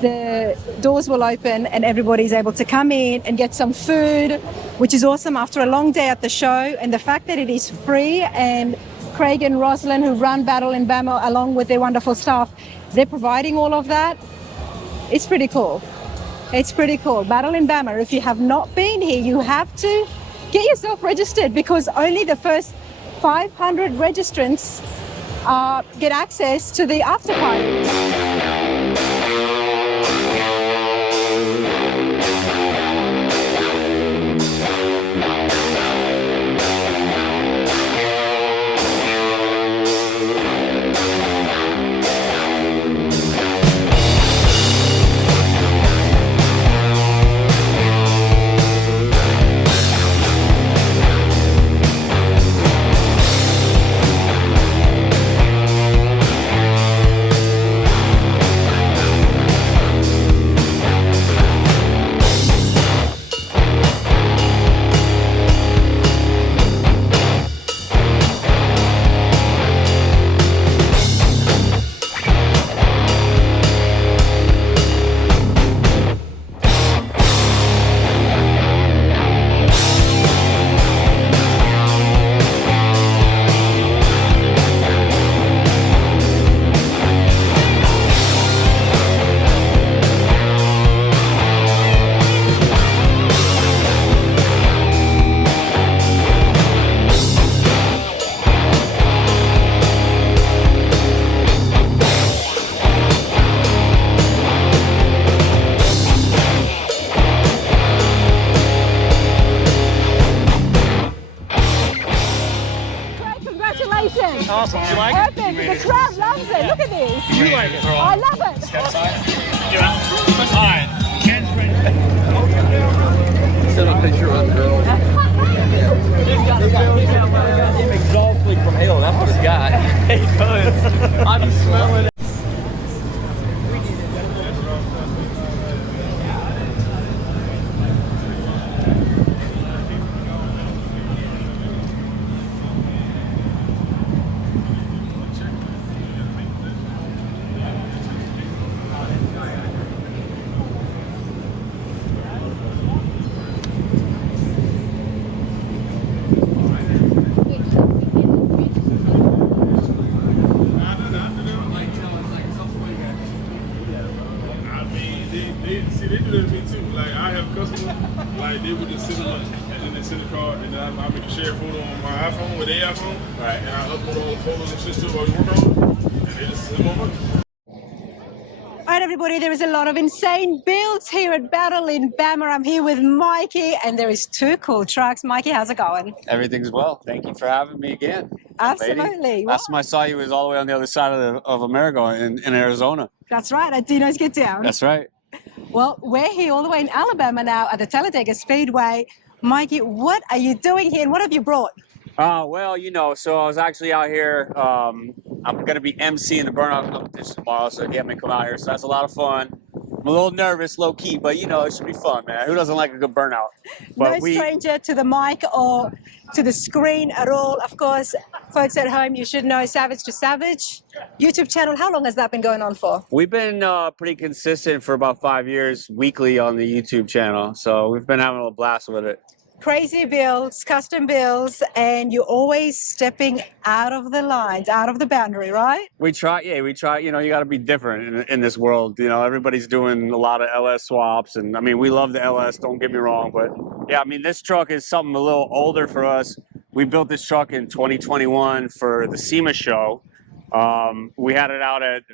the doors will open and everybody's able to come in and get some food, which is awesome after a long day at the show. And the fact that it is free, and Craig and Rosalind, who run Battle in Bama, along with their wonderful staff, they're providing all of that. It's pretty cool. It's pretty cool. Battle in Bama, if you have not been here, you have to get yourself registered, because only the first 500 registrants get access to the after party. Awesome. You like it? Epic. The crowd loves it. Look at this. You like it? I love it. Yeah. All right. Send a picture of the girl. Exhaust leak from hell. That's what it's got. He does. I be smelling it. They do that to me too. Like, I have customers, like, they would just send them and then they send a card, and then I make a share photo on my iPhone with their iPhone, right? And I upload all the photos and shit to it while you work on it, and they just send them over. All right, everybody, there is a lot of insane builds here at Battle in Bama. I'm here with Mikey, and there is two cool trucks. Mikey, how's it going? Everything's well. Thank you for having me again. Absolutely. Last time I saw you was all the way on the other side of America in Arizona. That's right, at Dino's Get Down. That's right. Well, we're here all the way in Alabama now at the Talladega Speedway. Mikey, what are you doing here, and what have you brought? Well, you know, so I was actually out here. I'm going to be emceeing the burnout competition tomorrow, so they get me to come out here. So that's a lot of fun. I'm a little nervous, low key, but you know, it should be fun, man. Who doesn't like a good burnout? But no stranger to the mic or to the screen at all. Of course, folks at home, you should know Savage to Savage YouTube channel. How long has that been going on for? We've been pretty consistent for about 5 years, weekly on the YouTube channel. So we've been having a blast with it. Crazy builds, custom builds, and you're always stepping out of the lines, out of the boundary, right? We try, yeah, we try. You know, you got to be different in this world. You know, everybody's doing a lot of LS swaps, and I mean, we love the LS. Don't get me wrong, but yeah, I mean, this truck is something a little older for us. We built this truck in 2021 for the SEMA show. We had it out at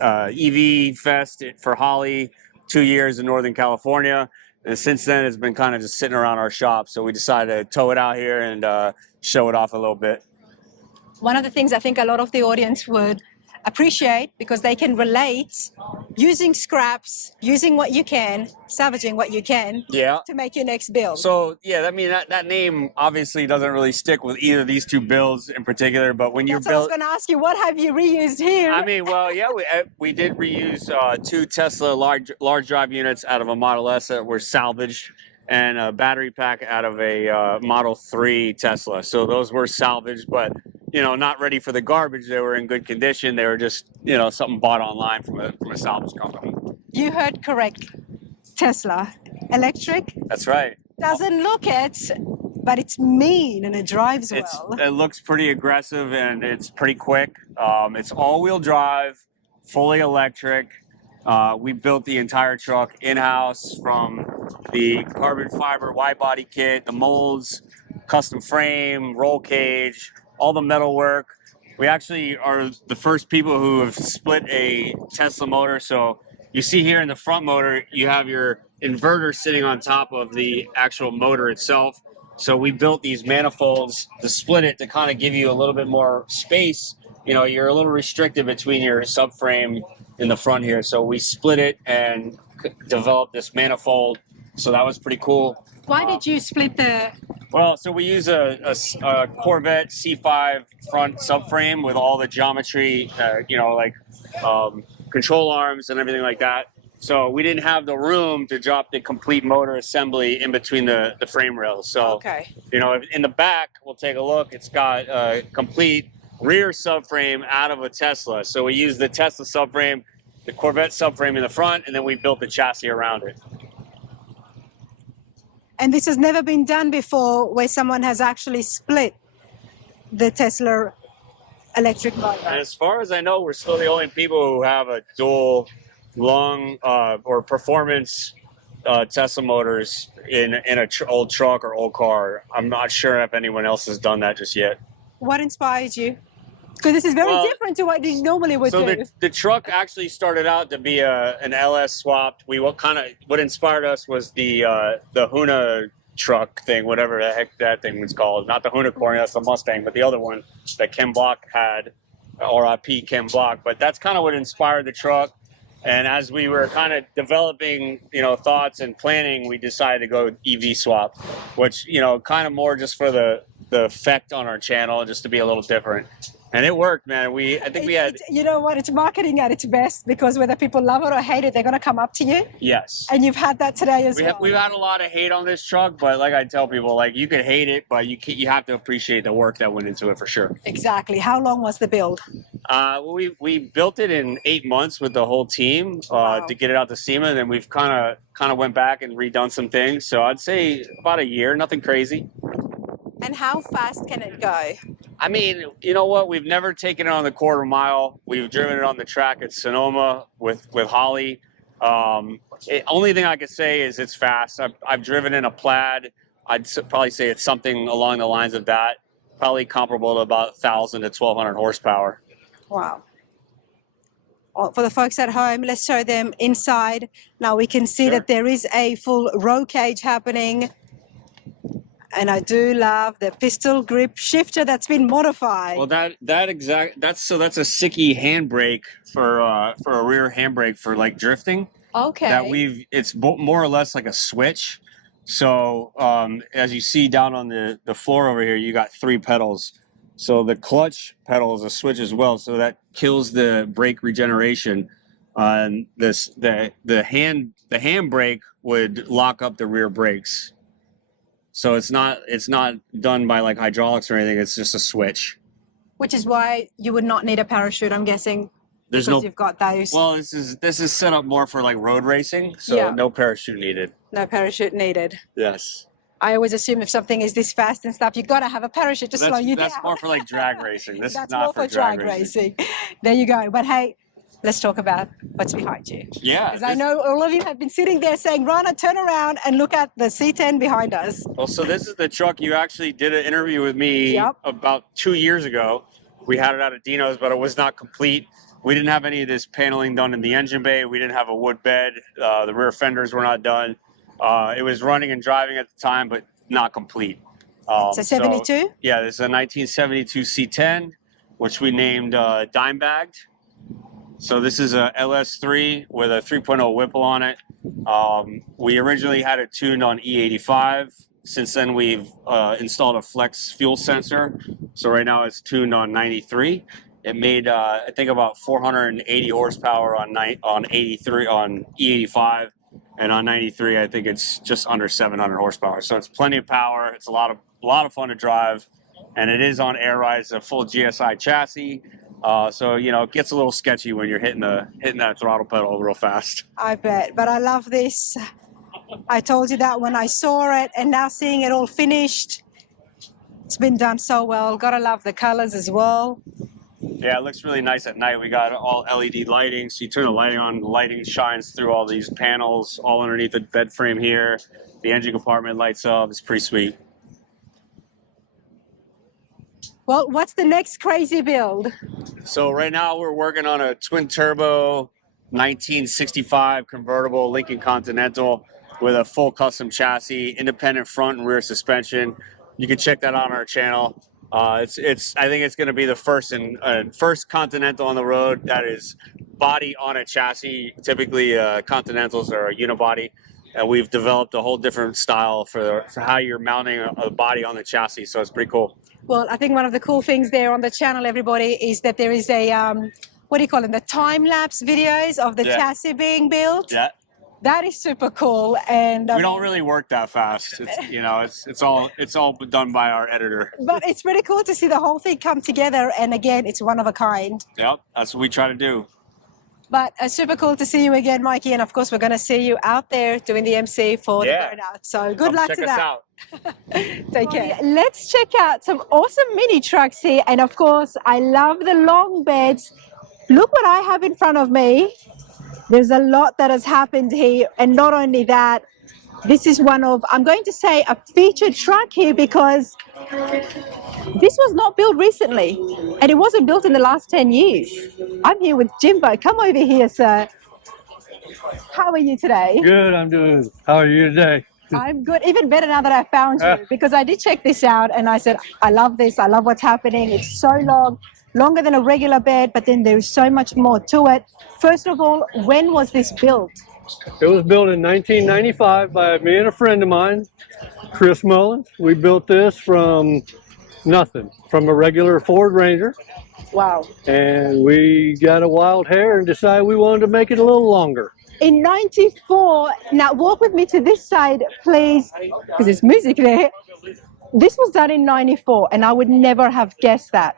EV Fest for Holly 2 years in Northern California. And since then, it's been kind of just sitting around our shop. So we decided to tow it out here and show it off a little bit. One of the things I think a lot of the audience would appreciate, because they can relate, using scraps, using what you can, salvaging what you can, yeah, to make your next build. So yeah, I mean that name obviously doesn't really stick with either of these two builds in particular. But when you're I was going to ask you, what have you reused here? I mean, well, yeah, we did reuse two Tesla large drive units out of a Model S that were salvaged, and a battery pack out of a Model 3 Tesla. So those were salvaged, but you know, not ready for the garbage. They were in good condition. They were just, you know, something bought online from a salvage company. You heard correct. Tesla, electric, That's right. doesn't look it, but it's mean and it drives well. It looks pretty aggressive and it's pretty quick. It's all-wheel drive, fully electric. We built the entire truck in-house, from the carbon fiber wide body kit, the molds, custom frame, roll cage, all the metal work. We actually are the first people who have split a Tesla motor. So you see here in the front motor, you have your inverter sitting on top of the actual motor itself. So we built these manifolds to split it to kind of give you a little bit more space. You know, you're a little restricted between your subframe in the front here. So we split it and developed this manifold. So that was pretty cool. Why did you split the... Well, so we use a Corvette C5 front subframe with all the geometry, you know, like control arms and everything like that. So we didn't have the room to drop the complete motor assembly in between the frame rails. So, Okay. you know, in the back, we'll take a look. It's got a complete rear subframe out of a Tesla. So we use the Tesla subframe, the Corvette subframe in the front, and then we built the chassis around it. And this has never been done before, where someone has actually split the Tesla electric motor. And as far as I know, we're still the only people who have a dual long or performance Tesla motors in a old truck or old car. I'm not sure if anyone else has done that just yet. What inspired you? Because this is very different to what you normally would do. So the truck actually started out to be an LS swapped. What inspired us was the Huna truck thing, whatever the heck that thing was called. Not the Unicorn, that's the Mustang, but the other one that Ken Block had, RIP Ken Block. But that's kind of what inspired the truck. And as we were kind of developing, you know, thoughts and planning, we decided to go EV swap, which, you know, kind of more just for the effect on our channel, just to be a little different. And it worked, man. I think we had... You know what? It's marketing at its best, because whether people love it or hate it, they're going to come up to you. Yes. And you've had that today as well. We've had a lot of hate on this truck, but like I tell people, like, you could hate it, but you have to appreciate the work that went into it for sure. Exactly. How long was the build? We built it in 8 months with the whole team to get it out to SEMA, and then we've kind of went back and redone some things. So I'd say about a year, nothing crazy. And how fast can it go? I mean, you know what? We've never taken it on the quarter mile. We've driven it on the track at Sonoma with Holly. Only thing I could say is it's fast. I've driven in a Plaid. I'd probably say it's something along the lines of that. Probably comparable to about 1,000 to 1,200 horsepower. Wow. Well, for the folks at home, let's show them inside. Now we can see that there is a full roll cage happening. And I do love the pistol grip shifter that's been modified. Well, that's a Siki handbrake for a rear handbrake for like drifting. Okay. It's more or less like a switch. So as you see down on the floor over here, you got 3 pedals. So the clutch pedal is a switch as well. So that kills the brake regeneration. And the handbrake would lock up the rear brakes. So it's not done by like hydraulics or anything. It's just a switch. Which is why you would not need a parachute, I'm guessing. Because you've got those. Well, this is set up more for like road racing, so no parachute needed. No parachute needed. Yes. I always assume if something is this fast and stuff, you've got to have a parachute to slow you down. That's more for like drag racing. This That's is not more for drag racing. There you go. But hey, let's talk about what's behind you. Yeah. Because I know all of you have been sitting there saying, Rana, turn around and look at the C10 behind us. Well, so this is the truck you actually did an interview with me about 2 years ago. We had it out of Dino's, but it was not complete. We didn't have any of this paneling done in the engine bay. We didn't have a wood bed. The rear fenders were not done. It was running and driving at the time, but not complete. So 72? Yeah, this is a 1972 C10, which we named Dime Bagged. So this is a LS3 with a 3.0 Whipple on it. We originally had it tuned on E85. Since then, we've installed a flex fuel sensor. So right now it's tuned on 93. It made, I think, about 480 horsepower on E85. And on 93, I think it's just under 700 horsepower. So it's plenty of power. It's a lot of fun to drive. and it is on air ride. It's a full GSI chassis. So you know, it gets a little sketchy when you're hitting that throttle pedal real fast. I bet, but I love this. I told you that when I saw it, and now seeing it all finished, it's been done so well. Gotta love the colors as well. Yeah, it looks really nice at night. We got all LED lighting, so you turn the lighting on, the lighting shines through all these panels, all underneath the bed frame here. The engine compartment lights up. It's pretty sweet. Well, what's the next crazy build? So right now we're working on a twin turbo 1965 convertible Lincoln Continental with a full custom chassis, independent front and rear suspension. You can check that out on our channel. I think it's going to be the first Continental on the road that is body on a chassis. Typically, Continentals are a unibody, and we've developed a whole different style for how you're mounting a body on the chassis. So it's pretty cool. Well, I think one of the cool things there on the channel, everybody, is that there is a, what do you call them, the time-lapse videos of the chassis being built. Yeah. That is super cool, and We don't really work that fast. It's all done by our editor. But it's pretty cool to see the whole thing come together, and again, it's one of a kind. Yep, that's what we try to do. But super cool to see you again, Mikey, and of course, we're going to see you out there doing the MC for the burnout. So good luck to that. Out. Take care. Let's check out some awesome mini trucks here, and of course, I love the long beds. Look what I have in front of me. There's a lot that has happened here, and not only that, this is one of, I'm going to say, a featured truck here, because this was not built recently, and it wasn't built in the last 10 years. I'm here with Jimbo. Come over here, sir. How are you today? Good, I'm doing. How are you today? I'm good. Even better now that I found you, because I did check this out, and I said, I love this. I love what's happening. It's so long, longer than a regular bed, but then there's so much more to it. First of all, when was this built? It was built in 1995 by me and a friend of mine, Chris Mullins. We built this from nothing, from a regular Ford Ranger. Wow. And we got a wild hair and decided we wanted to make it a little longer. In 94, now walk with me to this side, please, because there's music there. This was done in 94, and I would never have guessed that.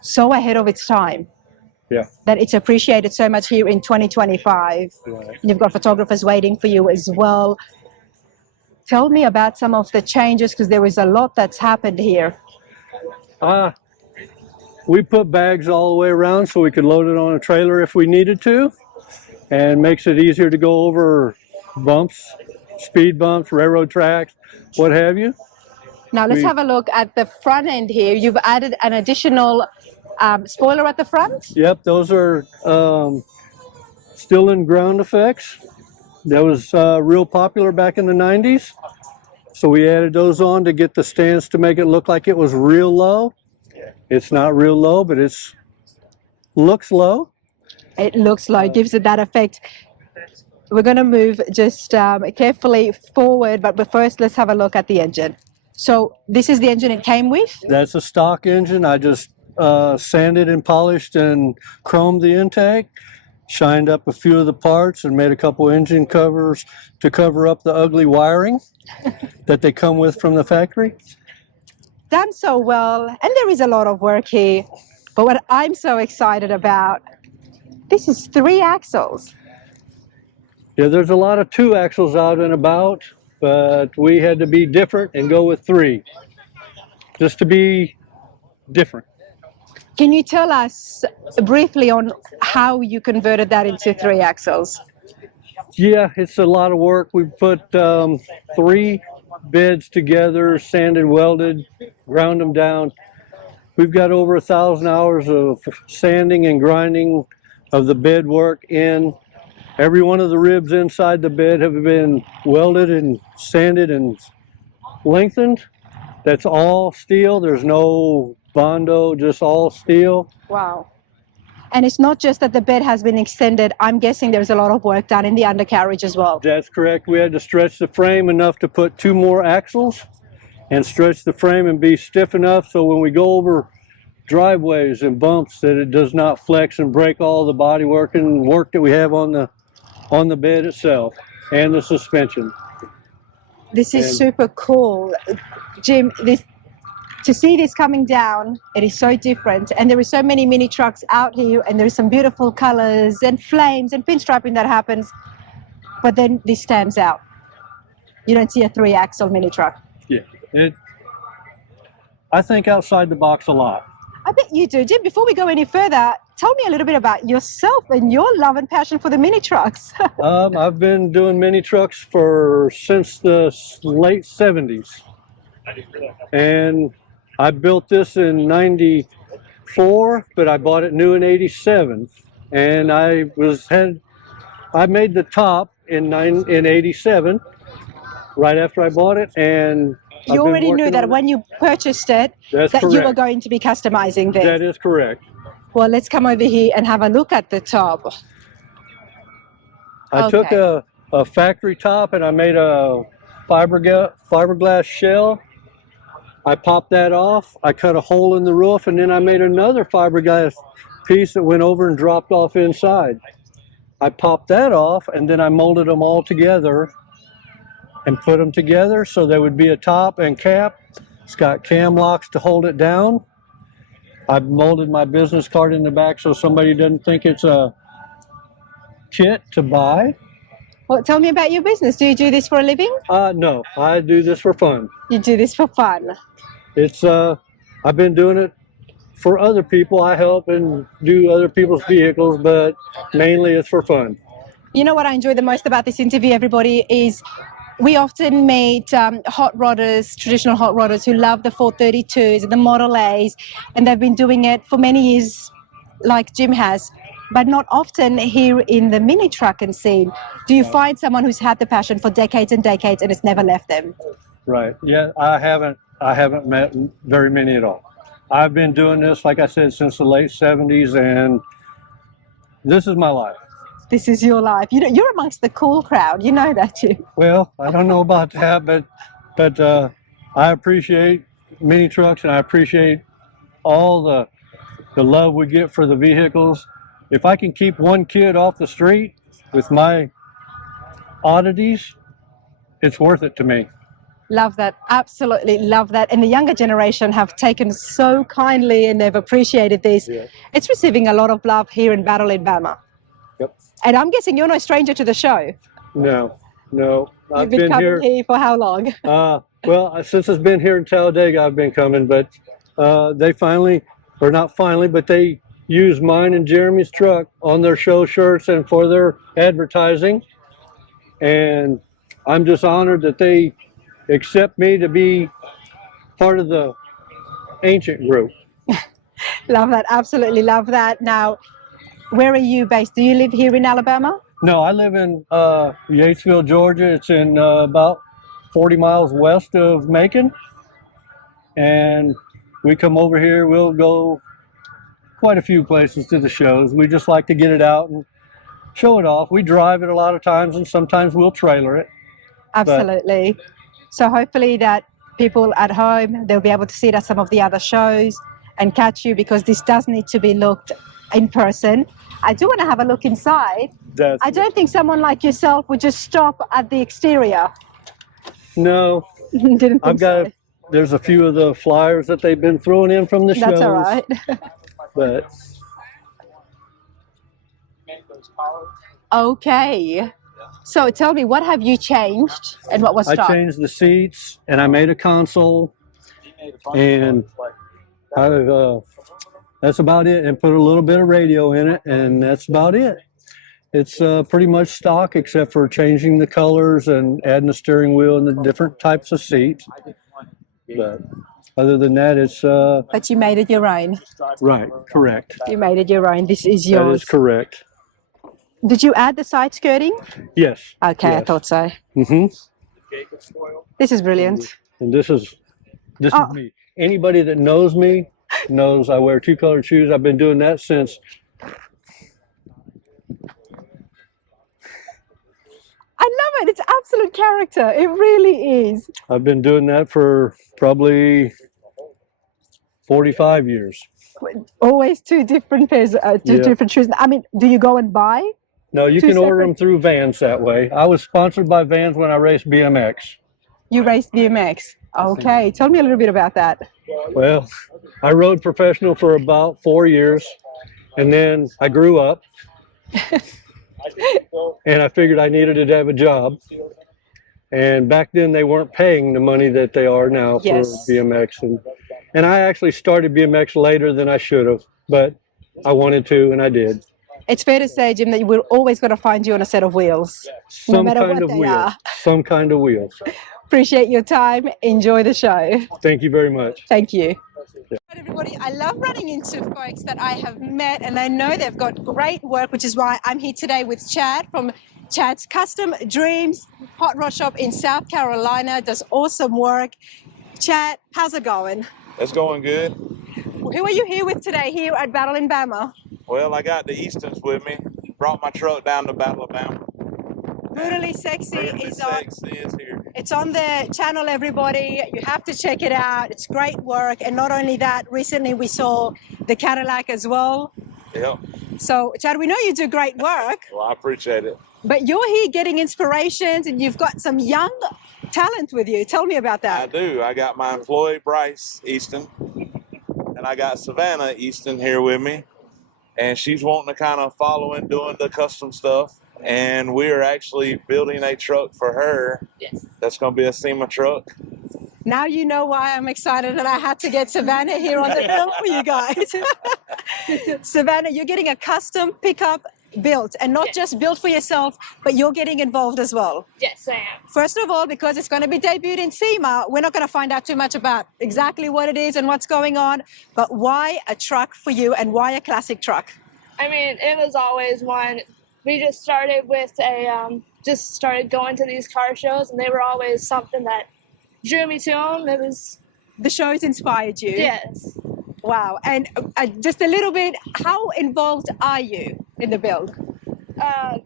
So ahead of its time. Yeah. That it's appreciated so much here in 2025. Right. You've got photographers waiting for you as well. Tell me about some of the changes, because there is a lot that's happened here. We put bags all the way around so we could load it on a trailer if we needed to, and makes it easier to go over bumps, speed bumps, railroad tracks, what have you. Now let's have a look at the front end here. You've added an additional spoiler at the front? Yep, those are still in ground effects. That was real popular back in the 90s. So we added those on to get the stance to make it look like it was real low. It's not real low, but it's looks low. It looks low, it gives it that effect. We're going to move just carefully forward, but first let's have a look at the engine. So this is the engine it came with? That's a stock engine. I just sanded and polished and chromed the intake, shined up a few of the parts, and made a couple engine covers to cover up the ugly wiring that they come with from the factory. Done so well, and there is a lot of work here. But what I'm so excited about, this is 3 axles. Yeah, there's a lot of 2 axles out and about, but we had to be different and go with 3, just to be different. Can you tell us briefly on how you converted that into 3 axles? Yeah, it's a lot of work. We put 3 beds together, sanded, welded, ground them down. We've got over 1,000 hours of sanding and grinding of the bed work in. Every one of the ribs inside the bed have been welded and sanded and lengthened. That's all steel. There's no Bondo, just all steel. Wow. And it's not just that the bed has been extended. I'm guessing there's a lot of work done in the undercarriage as well. That's correct. We had to stretch the frame enough to put 2 more axles and stretch the frame and be stiff enough so when we go over driveways and bumps that it does not flex and break all the body work and work that we have on the bed itself and the suspension. This is super cool. Jim, to see this coming down, it is so different. And there are so many mini trucks out here, and there's some beautiful colors and flames and pinstriping that happens. But then this stands out. You don't see a 3-axle mini truck. Yeah, I think outside the box a lot. I bet you do. Jim, before we go any further, tell me a little bit about yourself and your love and passion for the mini trucks. I've been doing mini trucks since the late 70s. And I built this in 94, but I bought it new in 87. And I made the top in 87, right after I bought it. And you already knew that when you purchased it, that you were going to be customizing this. That is correct. Well, let's come over here and have a look at the top. I took a factory top and I made a fiberglass shell. I popped that off. I cut a hole in the roof, and then I made another fiberglass piece that went over and dropped off inside. I popped that off, and then I molded them all together and put them together so there would be a top and cap. It's got cam locks to hold it down. I've molded my business card in the back so somebody doesn't think it's a kit to buy. Well, tell me about your business. Do you do this for a living? No, I do this for fun. You do this for fun? It's I've been doing it for other people. I help and do other people's vehicles, but mainly it's for fun. You know what I enjoy the most about this interview, everybody, is we often meet hot rodders, traditional hot rodders who love the 432s and the Model A's, and they've been doing it for many years like Jim has, but not often here in the mini trucking scene. Do you find someone who's had the passion for decades and decades and it's never left them? Right. Yeah, I haven't met very many at all. I've been doing this, like I said, since the late 70s, and this is my life. This is your life. You know, you're amongst the cool crowd. You know that, too. Well, I don't know about that, but I appreciate mini trucks, and I appreciate all the love we get for the vehicles. If I can keep one kid off the street with my oddities, it's worth it to me. Love that. Absolutely love that. And the younger generation have taken so kindly and they've appreciated this. Yeah. It's receiving a lot of love here in Battle in Bama. Yep. And I'm guessing you're no stranger to the show. No. You've been coming here for how long? Well, since it's been here in Talladega, I've been coming, but they finally, or not finally, but they use mine and Jeremy's truck on their show shirts and for their advertising. And I'm just honored that they accept me to be part of the ancient group. Love that. Absolutely love that. Now, where are you based? Do you live here in Alabama? No, I live in Yatesville, Georgia. It's in about 40 miles west of Macon. And we come over here. We'll go quite a few places to the shows. We just like to get it out and show it off. We drive it a lot of times, and sometimes we'll trailer it. Absolutely. So hopefully that people at home, they'll be able to see it at some of the other shows and catch you, because this does need to be looked in person. I do want to have a look inside. I don't think someone like yourself would just stop at the exterior. No. Didn't think so. There's a few of the flyers that they've been throwing in from the shows. That's all right. But okay. So tell me, what have you changed and what was I stopped? changed the seats and I made a console, and that's about it, and put a little bit of radio in it, and that's about it. It's pretty much stock except for changing the colors and adding the steering wheel and the different types of seats. But other than that, it's But you made it your own. right, correct. You made it your own. This is That yours. is correct. Did you add the side skirting? Yes. Okay, yes. I thought so. Mm-hmm. This is brilliant. And this is me. Anybody that knows me knows I wear two colored shoes. I've been doing that since. I love it. It's absolute character. It really is. I've been doing that for probably 45 years. Always two different pairs, different shoes. I mean, do you go and buy? No, you Two can order separate- them through Vans that way. I was sponsored by Vans when I raced BMX. You raced BMX. Okay, tell me a little bit about that. Well, I rode professional for about 4 years, and then I grew up, and I figured I needed to have a job. And back then they weren't paying the money that they are now for Yes. BMX, and I actually started BMX later than I should have, but I wanted to, and I did. It's fair to say, Jim, that we're always going to find you on a set of wheels, no Some matter kind what of they wheels. are. Some kind of wheels. Appreciate your time. Enjoy the show. Thank you very much. Thank you. Right, everybody, I love running into folks that I have met, and I know they've got great work, which is why I'm here today with Chad from Chad's Custom Dreams Hot Rod Shop in South Carolina. Does awesome work. Chad, how's it going? It's going good. Who are you here with today here at Battle in Bama? Well, I got the Eastons with me. Brought my truck down to Battle Alabama. Brutally Sexy is on. Sexy is here. It's on the channel, everybody. You have to check it out. It's great work. And not only that, recently we saw the Cadillac as well. Yep. So, Chad, we know you do great work, Well, I appreciate it. but you're here getting inspirations and you've got some young talent with you. Tell me about I that. do. I got my employee, Bryce Easton, and I got Savannah Easton here with me. And she's wanting to kind of follow in doing the custom stuff. And we are actually building a truck for her. Yes. That's going to be a SEMA truck. Now you know why I'm excited and I had to get Savannah here on the film for you guys. Savannah, you're getting a custom pickup built, and not just built for yourself, but you're getting involved as well. Yes, I am. First of all, because it's going to be debuted in SEMA, we're not going to find out too much about exactly what it is and what's going on, but why a truck for you and why a classic truck? I mean, it was always one. We just started with just started going to these car shows, and they were always something that drew me to them. It was, The shows inspired you? yes. Wow. And just a little bit, how involved are you in the build? I'm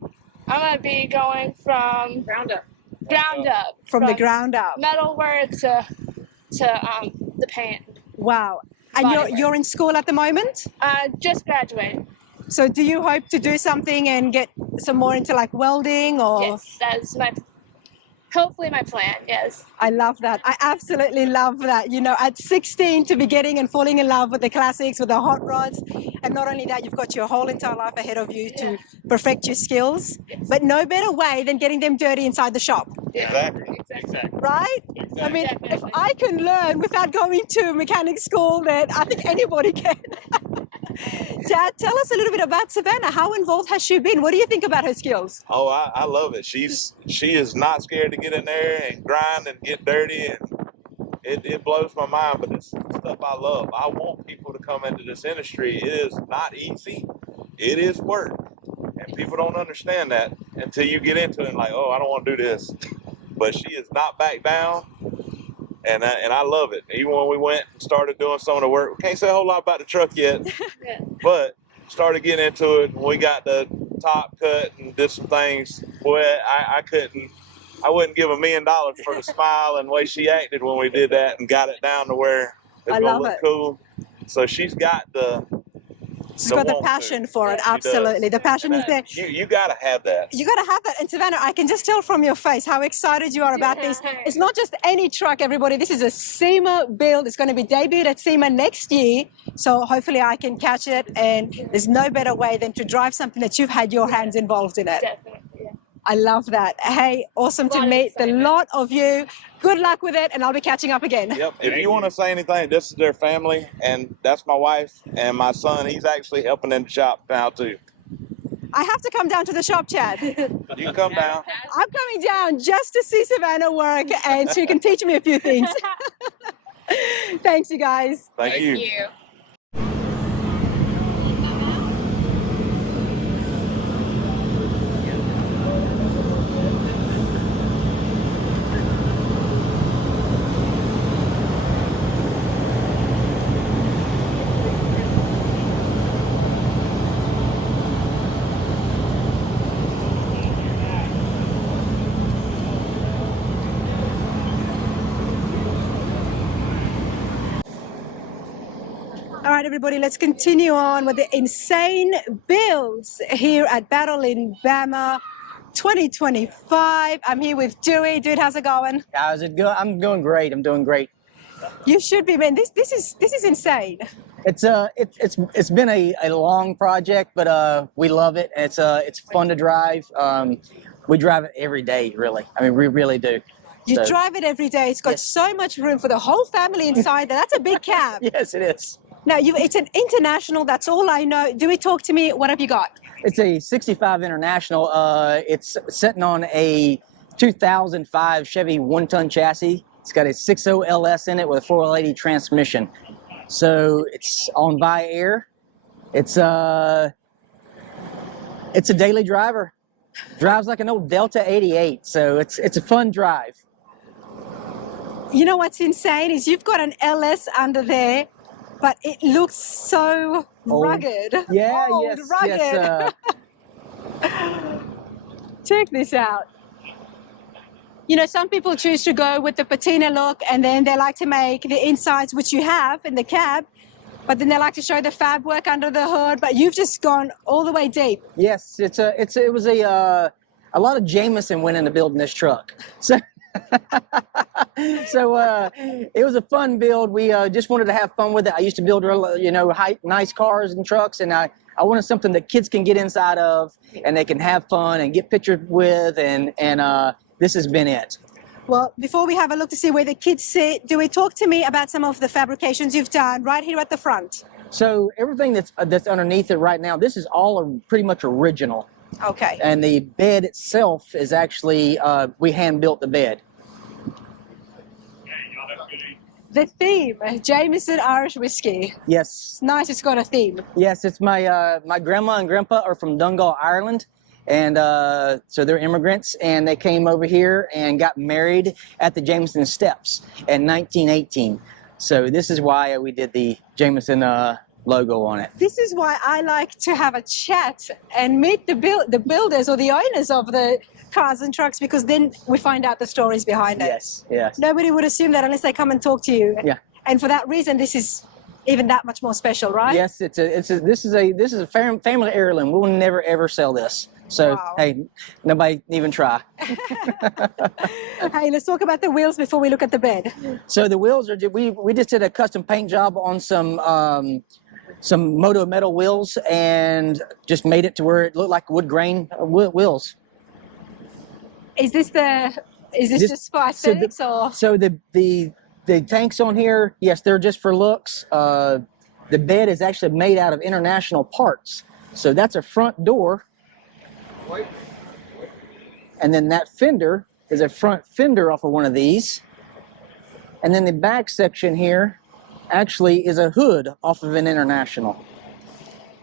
going to be going from ground up. From the ground up? Metal work to the paint. Wow. And Body you're, work. you're in school at the moment? Just graduated. So do you hope to do something and get some more into like welding or? Yes, that's hopefully my plan, yes. I love that. I absolutely love that. You know, at 16 to be getting and falling in love with the classics, with the hot rods. And not only that, you've got your whole entire life ahead of you to perfect your skills. But no better way than getting them dirty inside the shop, Exactly. right? I mean, if I can learn without going to mechanic school, then I think anybody can. Dad, tell us a little bit about Savannah. How involved has she been? What do you think about her skills? Oh, I love it. She is not scared to get in there and grind and get dirty, and it blows my mind. But this is stuff I love. I want people to come into this industry. It is not easy. It is work, and people don't understand that until you get into it. And like, oh, I don't want to do this. But she is not back down, and I love it. Even when we went and started doing some of the work, we can't say a whole lot about the truck yet, Yeah. but started getting into it. We got the top cut and did some things. Boy, I wouldn't give $1 million for the smile and way she acted when we did that and got it down to where it's I gonna love look it. cool. So she's got She's got the want passion to. for it, She does. absolutely. The passion is there. You gotta have that. You got to have that. And Savannah, I can just tell from your face how excited you are about this. It's not just any truck, everybody. This is a SEMA build. It's going to be debuted at SEMA next year. So hopefully I can catch it. And there's no better way than to drive something that you've had your hands involved in it. Definitely, yeah. I love that. Hey, awesome to Lot of meet the excitement. lot of you. Good luck with it, and I'll be catching up again. Yep. If you want to say anything, this is their family, and that's my wife and my son. He's actually helping in the shop now too. I have to come down to the shop, Chad. You can come down. I'm coming down just to see Savannah work, and she can teach me a few things. Thanks, you guys. Thank you. All right, everybody, let's continue on with the insane builds here at Battle in Bama. 2025. I'm here with Dewey. Dude, how's it going? How's it going? I'm doing great. I'm doing great. You should be, man. This is insane. It's been a long project, but we love it. It's fun to drive. We drive it every day, really. I mean, we really do. You drive it every day. It's got Yes. so much room for the whole family inside there. That's a big cab. Yes, it is. Now, it's an international. That's all I know. Dewey, talk to me. What have you got? It's a 65 International. It's sitting on a 2005 Chevy one-ton chassis. It's got a 6.0 LS in it with a 480 transmission. So it's on via air. It's a daily driver. Drives like an old Delta 88. So it's a fun drive. You know what's insane is you've got an LS under there, but it looks so rugged. Yeah, Old, yes, rugged. yes. Check this out. You know, some people choose to go with the patina look, and then they like to make the insides, which you have in the cab, but then they like to show the fab work under the hood. But you've just gone all the way deep. Yes, it was a lot of Jameson went into building this truck. So it was a fun build. We just wanted to have fun with it. I used to build, nice cars and trucks, and I wanted something that kids can get inside of and they can have fun and get pictured with, and this has been it. Well, before we have a look to see where the kids sit, do we talk to me about some of the fabrications you've done right here at the front? So everything that's underneath it right now, this is all pretty much original. Okay. And the bed itself is actually, we hand built the bed. The theme, Jameson Irish whiskey. Yes. It's nice, it's got a theme. Yes, it's my grandma and grandpa are from Donegal, Ireland. And so they're immigrants, and they came over here and got married at the Jameson Steps in 1918. So this is why we did the Jameson logo on it. This is why I like to have a chat and meet the builders or the owners of the cars and trucks, because then we find out the stories behind it. Yes, yes. Nobody would assume that unless they come and talk to you. Yeah. And for that reason, this is even that much more special, right? Yes, this is a family heirloom. We'll never ever sell this. So Wow. hey, nobody even try. Hey, let's talk about the wheels before we look at the bed. So the wheels are we just did a custom paint job on some Moto metal wheels and just made it to where it looked like wood grain wheels. Is this just for aesthetics or? So the tanks on here, yes, they're just for looks. The bed is actually made out of international parts. So that's a front door. And then that fender is a front fender off of one of these. And then the back section here actually is a hood off of an international.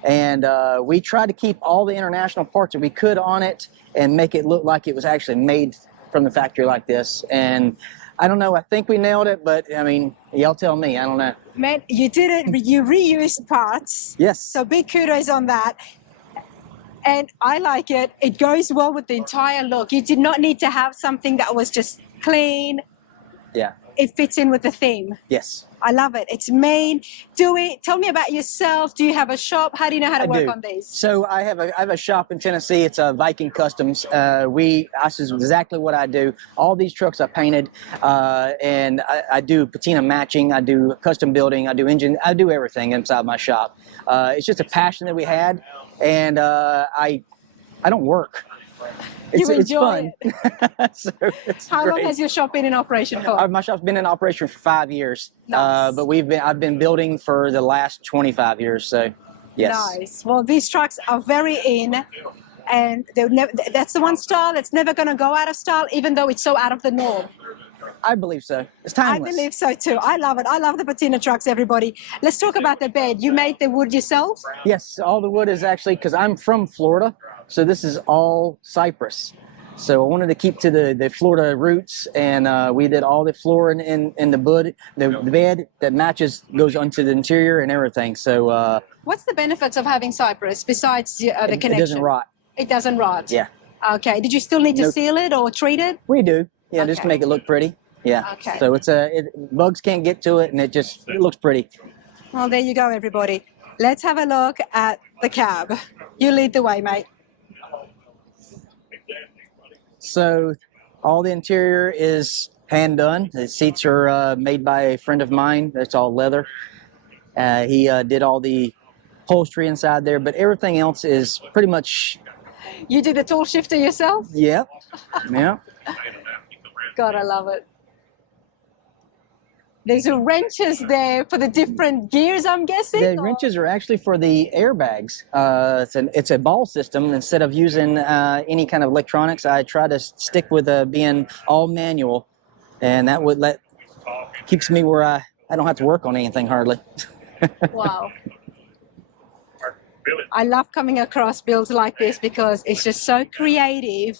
And we tried to keep all the international parts that we could on it and make it look like it was actually made from the factory like this. And I don't know, I think we nailed it, but I mean, y'all tell me, I don't know. Man, you did it, you reused parts. Yes. So big kudos on that. And I like it. It goes well with the entire look. You did not need to have something that was just clean. Yeah. It fits in with the theme. Yes. I love it. It's Maine. Tell me about yourself. Do you have a shop? How do you know how to work on these? So I have a shop in Tennessee. It's Viking Customs. This is exactly what I do. All these trucks I painted, and I do patina matching. I do custom building. I do engine. I do everything inside my shop. It's just a passion that we had, and I don't work. You enjoy it. So it's How great. long has your shop been in operation for? My shop's been in operation for 5 years. Nice. But I've been building for the last 25 years. So, yes. Nice. Well, these trucks are very in, and that's the one style that's never going to go out of style, even though it's so out of the norm. I believe so. It's timeless. I believe so too. I love it. I love the patina trucks, everybody. Let's talk about the bed. You made the wood yourself? Yes, all the wood is actually, because I'm from Florida, so this is all cypress. So I wanted to keep to the Florida roots, and we did all the flooring in the bed that matches, goes onto the interior and everything. So What's the benefits of having cypress besides the connection? It doesn't rot. It doesn't rot? Yeah. Okay. Did you still need to seal it or treat it? We do. Yeah, just to Okay. make it look pretty. Yeah. Okay. So bugs can't get to it, and it looks pretty. Well, there you go, everybody. Let's have a look at the cab. You lead the way, mate. So all the interior is hand done. The seats are made by a friend of mine. That's all leather. He did all the upholstery inside there, but everything else is pretty much. You did the tool shifter yourself? Yep. Yeah. God, I love it. There's wrenches there for the different gears, I'm guessing? The wrenches are actually for the airbags. It's a ball system. Instead of using any kind of electronics, I try to stick with being all manual, and that would keeps me where I don't have to work on anything hardly. Wow. I love coming across builds like this because it's just so creative,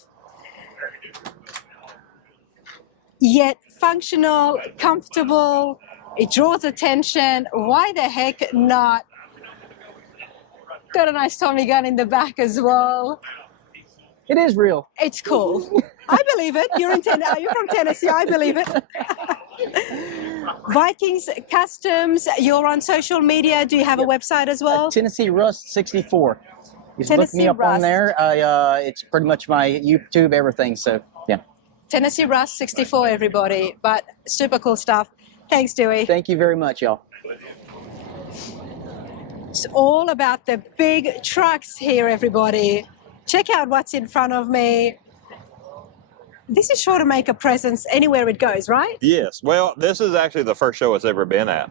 yet functional, comfortable. It draws attention. Why the heck not? Got a nice Tommy gun in the back as well. It is real. It's cool. I believe it. You're from Tennessee. I believe it. Vikings Customs. You're on social media. Do you have a website as well? Tennessee Rust 64. You can look Tennessee me up Rust. on there. It's pretty much my YouTube, everything. So yeah. Tennessee Rust 64, everybody. But super cool stuff. Thanks, Dewey. Thank you very much, y'all. It's all about the big trucks here, everybody. Check out what's in front of me. This is sure to make a presence anywhere it goes, right? Yes. Well, this is actually the first show it's ever been at.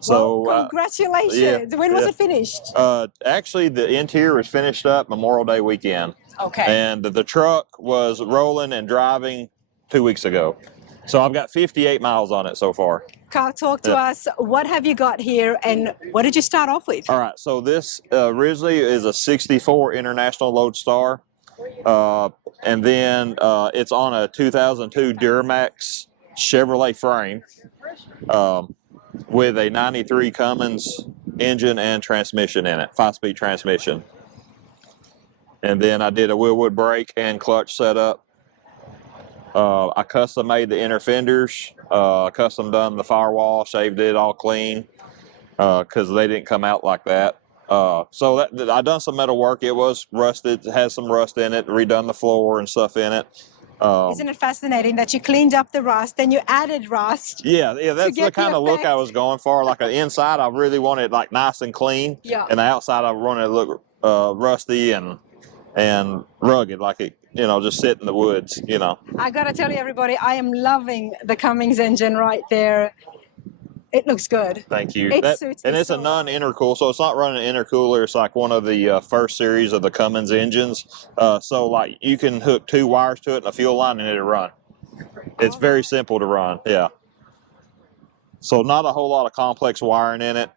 So Well, congratulations. yeah, When was it finished? Actually, the interior was finished up Memorial Day weekend. Okay. And the truck was rolling and driving 2 weeks ago. So I've got 58 miles on it so far. Carl, talk to us. What have you got here and what did you start off with? All right. So this originally is a 64 International Lodestar. And then it's on a 2002 Duramax Chevrolet frame with a 93 Cummins engine and transmission in it, 5-speed transmission. And then I did a Willwood brake and clutch setup. I custom made the inner fenders, custom done the firewall, shaved it all clean because they didn't come out like that. So I done some metal work. It was rusted, it has some rust in it, redone the floor and stuff in it. Isn't it fascinating that you cleaned up the rust, then you added rust? Yeah, that's the kind of look effect. I was going for. Like the inside, I really wanted like nice and clean. Yeah. And the outside, I wanted it to look rusty and rugged, like it, just sit in the woods, I gotta tell you, everybody, I am loving the Cummins engine right there. It looks good. Thank you. It suits me and it's so a non-intercool, so it's not running an intercooler. It's like one of the first series of the Cummins engines. So like you can hook 2 wires to it and a fuel line and it'll run. It's very simple to run, yeah. So not a whole lot of complex wiring in it.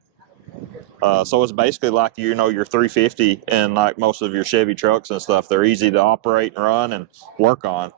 So it's basically like, your 350 and like most of your Chevy trucks and stuff. They're easy to operate and run and work on.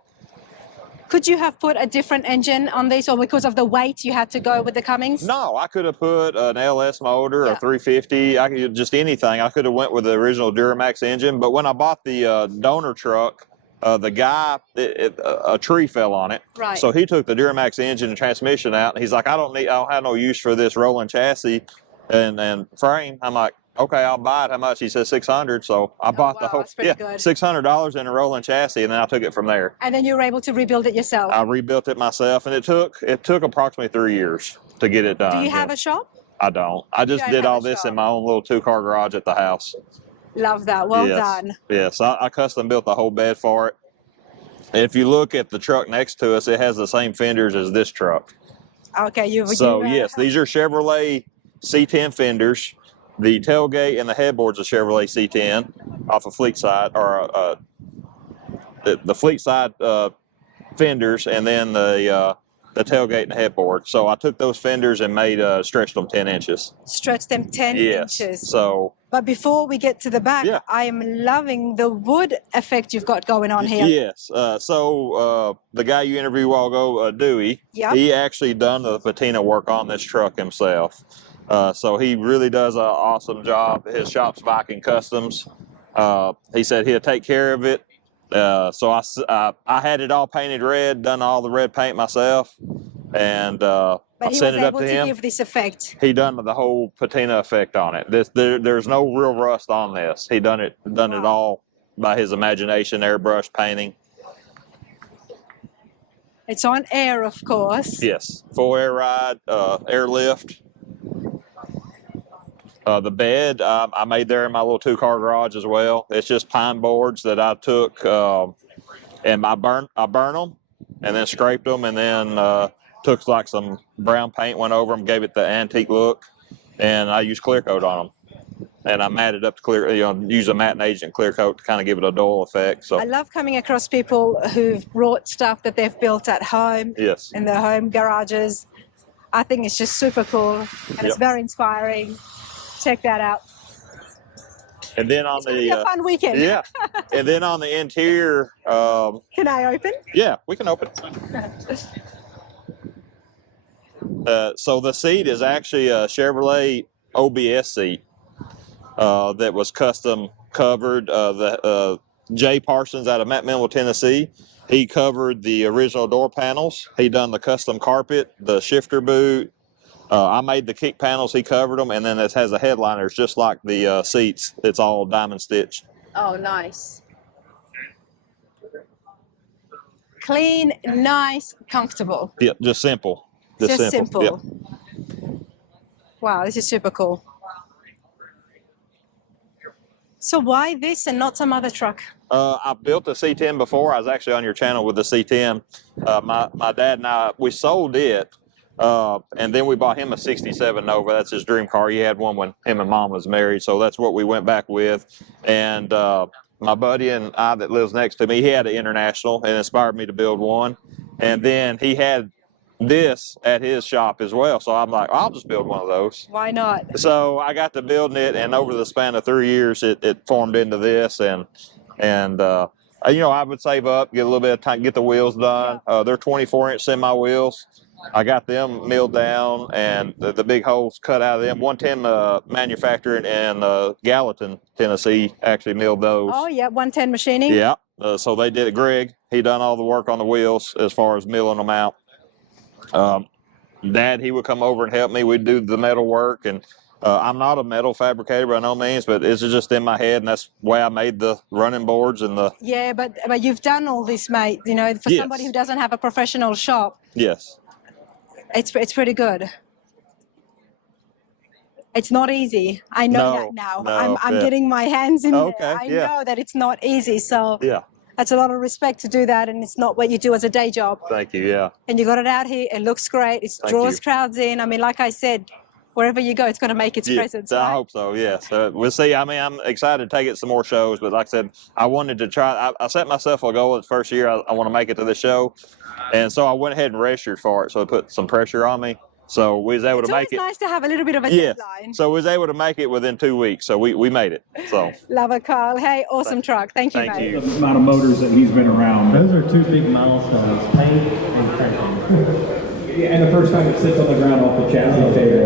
Could you have put a different engine on this, or because of the weight you had to go with the Cummins? No, I could have put an LS motor, Yeah. a 350. I could just anything. I could have went with the original Duramax engine. But when I bought the donor truck, the guy, a tree fell on it. Right. So he took the Duramax engine and transmission out, and he's like, I don't have no use for this rolling chassis and frame. I'm like, okay, I'll buy it. How much? He says $600. So I bought the wow, whole, that's pretty good. $600 in a rolling chassis, and then I took it from there. And then you were able to rebuild it yourself. I rebuilt it myself, and it took approximately 3 years to get it done. Do you have a shop? I don't. I just don't did have all a this shop. in my own little 2-car garage at the house. Love that. Well Yes. done. Yes, I custom built the whole bed for it. If you look at the truck next to us, it has the same fenders as this truck. Okay, Yes, these are Chevrolet C10 fenders. The tailgate and the headboard's a Chevrolet C10 off of Fleet side, or the Fleet side fenders, and then the tailgate and the headboard. So I took those fenders and stretched them 10 inches. Stretch them 10 Yes. inches. So But before we get to the back, Yeah. I am loving the wood effect you've got going on here. yes. So the guy you interviewed a while ago, Dewey, Yep. he actually done the patina work on this truck himself. So he really does an awesome job. His shop's Viking Customs. He said he'll take care of it. So I had it all painted red, done all the red paint myself, and But I he sent was it up able to to him. give this effect. He done the whole patina effect on it. There's no real rust on this. He done it all by his imagination, airbrush painting. It's on air, of course. Yes, full air ride, airlift. The bed I made there in my little 2-car garage as well. It's just pine boards that I took and I burnt them and then scraped them and then took like some brown paint, went over them, gave it the antique look, and I used clear coat on them. And I matted up to clear, use a matting agent clear coat to kind of give it a dull effect. So I love coming across people who've brought stuff that they've built at home yes, in their home garages. I think it's just super cool and it's very inspiring. Check that out. and then on It's gonna be a fun weekend. yeah, and then on the interior, Can I open? yeah, we can open. So the seat is actually a Chevrolet OBS seat that was custom covered. Jay Parsons out of McMinnville, Tennessee, he covered the original door panels. He done the custom carpet, the shifter boot. I made the kick panels, he covered them, and then this has a headliner. It's just like the seats. It's all diamond stitched. Oh, nice. Clean, nice, comfortable. Yeah, just simple. Just simple. Yep. Wow, this is super cool. So why this and not some other truck? I built a C10 before. I was actually on your channel with the C10. My dad and I, we sold it, and then we bought him a 67 Nova. That's his dream car. He had one when him and Mom was married, so that's what we went back with. And my buddy and I that lives next to me, he had an International and inspired me to build one. And then he had this at his shop as well. So I'm like, I'll just build one of those. Why not? So I got to building it, and over the span of 3 years, it formed into this. And I would save up, get a little bit of time, get the wheels done. They're 24-inch semi wheels. I got them milled down and the big holes cut out of them. 110 manufacturer in Gallatin, Tennessee, actually milled those. Oh, yeah, 110 machining. Yeah. So they did it. Greg, he done all the work on the wheels as far as milling them out. Dad, he would come over and help me. We'd do the metal work, and I'm not a metal fabricator by no means, but it's just in my head, and that's why I made the running boards and the. Yeah, but you've done all this, mate. You know, for somebody who doesn't have a professional shop. Yes. It's pretty good. It's not easy. I know that now. I'm getting my hands in there. I know that it's not easy. So that's a lot of respect to do that, and it's not what you do as a day job. Thank you. Yeah. And you got it out here. It looks great. It draws crowds in. I mean, like I said, wherever you go, it's going to make its presence. I right? hope so. Yes. We'll see. I mean, I'm excited to take it some more shows, but like I said, I wanted to try. I set myself a goal the first year. I want to make it to the show, and so I went ahead and registered for it. So it put some pressure on me. So we was able to make it. It's nice to have a little bit of a deadline. So we was able to make it within 2 weeks. So we made it. So. Love it, Carl. Hey, awesome truck. Thank you, mate. The amount of motors that he's been around. Those are two big milestones, paint and cranking. And the first time it sits on the ground off the chassis table.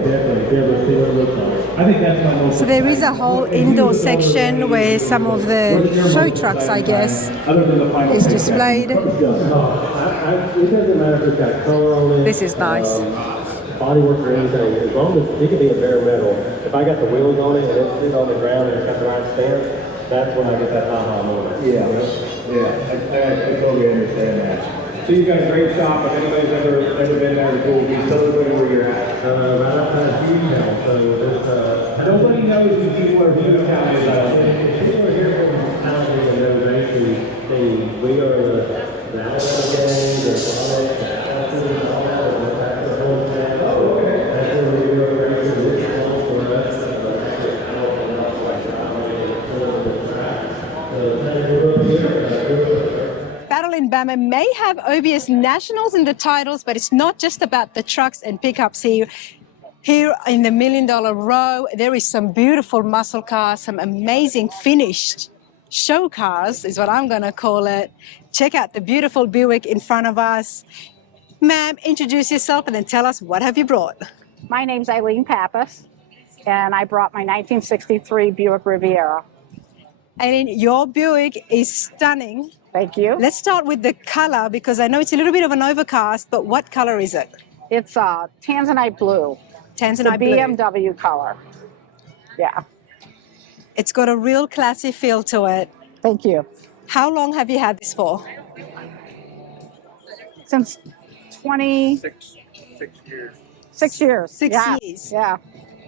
I think that's my most. So there is a whole indoor section where some of the show trucks, I guess, is displayed. It doesn't matter if it's got color on it. This is nice. Bodywork or anything, as long as it could be a bare metal. If I got the wheels on it and it's sitting on the ground and it's got the right stance, that's when I get that aha moment. Yeah, I totally understand that. So you've got a great shop. If anybody's ever been there, the pool, please tell everybody where you're at. Right outside of Hughes. So there's nobody knows who people are Hughes County is. People are here from housing and they're actually saying we are the Alabama gang, the Sonic, the Alton, and all that. Battle in Bama may have OBS Nationals in the titles, but it's not just about the trucks and pickups here. Here in the $1 Million Row, there is some beautiful muscle cars, some amazing finished show cars, is what I'm going to call it. Check out the beautiful Buick in front of us. Ma'am, introduce yourself and then tell us what have you brought. My name's Eileen Pappas, and I brought my 1963 Buick Riviera. And your Buick is stunning. Thank you. Let's start with the color, because I know it's a little bit of an overcast, but what color is it? It's Tanzanite blue. Tanzanite blue. It's a BMW color. Yeah. It's got a real classy feel to it. Thank you. How long have you had this for? since 20, 6 years. 6 years. 6 Yeah. years. Yeah.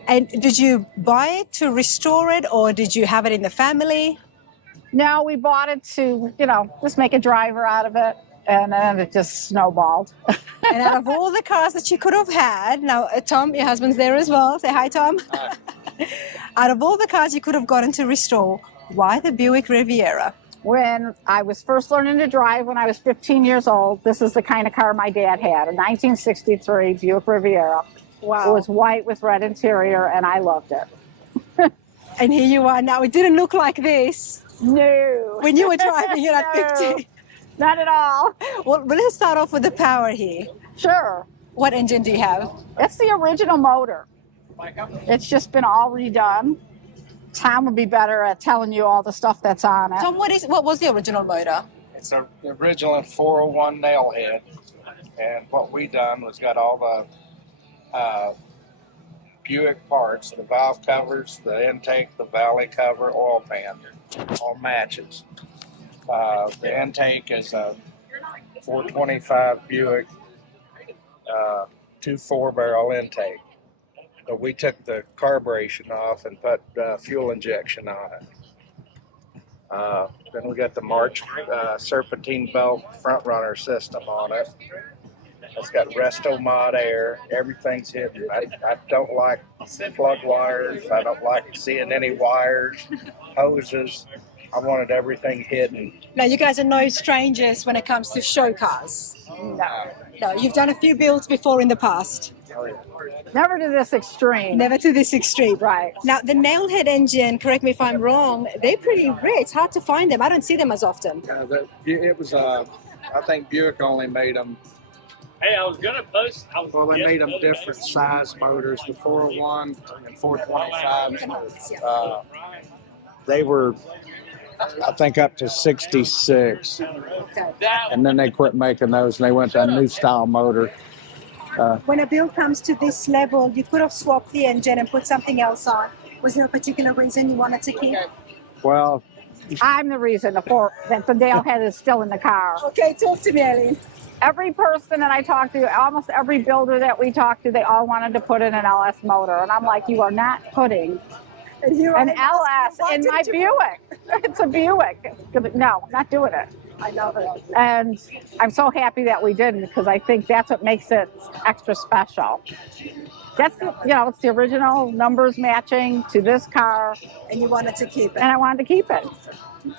And did you buy it to restore it, or did you have it in the family? No, we bought it to, just make a driver out of it. And then it just snowballed. And out of all the cars that you could have had, now Tom, your husband's there as well. Say hi, Tom. Hi. Out of all the cars you could have gotten to restore, why the Buick Riviera? When I was first learning to drive when I was 15 years old, this is the kind of car my dad had, a 1963 Buick Riviera. Wow. It was white with red interior, and I loved it. And here you are now. It didn't look like this. No. When you were driving it at No. 15. Not at all. Well, let's start off with the power here. Sure. What engine do you have? It's the original motor. It's just been all redone. Tom would be better at telling you all the stuff that's on it. Tom, what was the original motor? It's the original 401 nail head, and what we done was got all the Buick parts, the valve covers, the intake, the valley cover, oil pan, all matches. The intake is a 425 Buick 4-barrel intake. But we took the carburation off and put fuel injection on it. Then we got the March serpentine belt front runner system on it. It's got resto mod air. Everything's hidden. I don't like plug wires. I don't like seeing any wires, hoses. I wanted everything hidden. Now, you guys are no strangers when it comes to show cars. No, you've done a few builds before in the past. Oh, yeah. Never to this extreme. Never to this extreme. Right. Now, the nailhead engine, correct me if I'm wrong, they're pretty rare. It's hard to find them. I don't see them as often. It was, I think Buick only made them. Hey, I was gonna post. Well, they made them different size motors. The 401 and 425. They were, I think, up to 66, and then they quit making those, and they went to a new style motor. When a build comes to this level, you could have swapped the engine and put something else on. Was there a particular reason you wanted to keep? Well, I'm the reason that the nail head is still in the car. Okay, talk to me, Eileen. Every person that I talked to, almost every builder that we talked to, they all wanted to put in an LS motor. And I'm like, you are not putting an LS in my Buick. It's a Buick. No, not doing it. I love it. And I'm so happy that we didn't, because I think that's what makes it extra special. That's it's the original numbers matching to this car. And you wanted to keep it. And I wanted to keep it.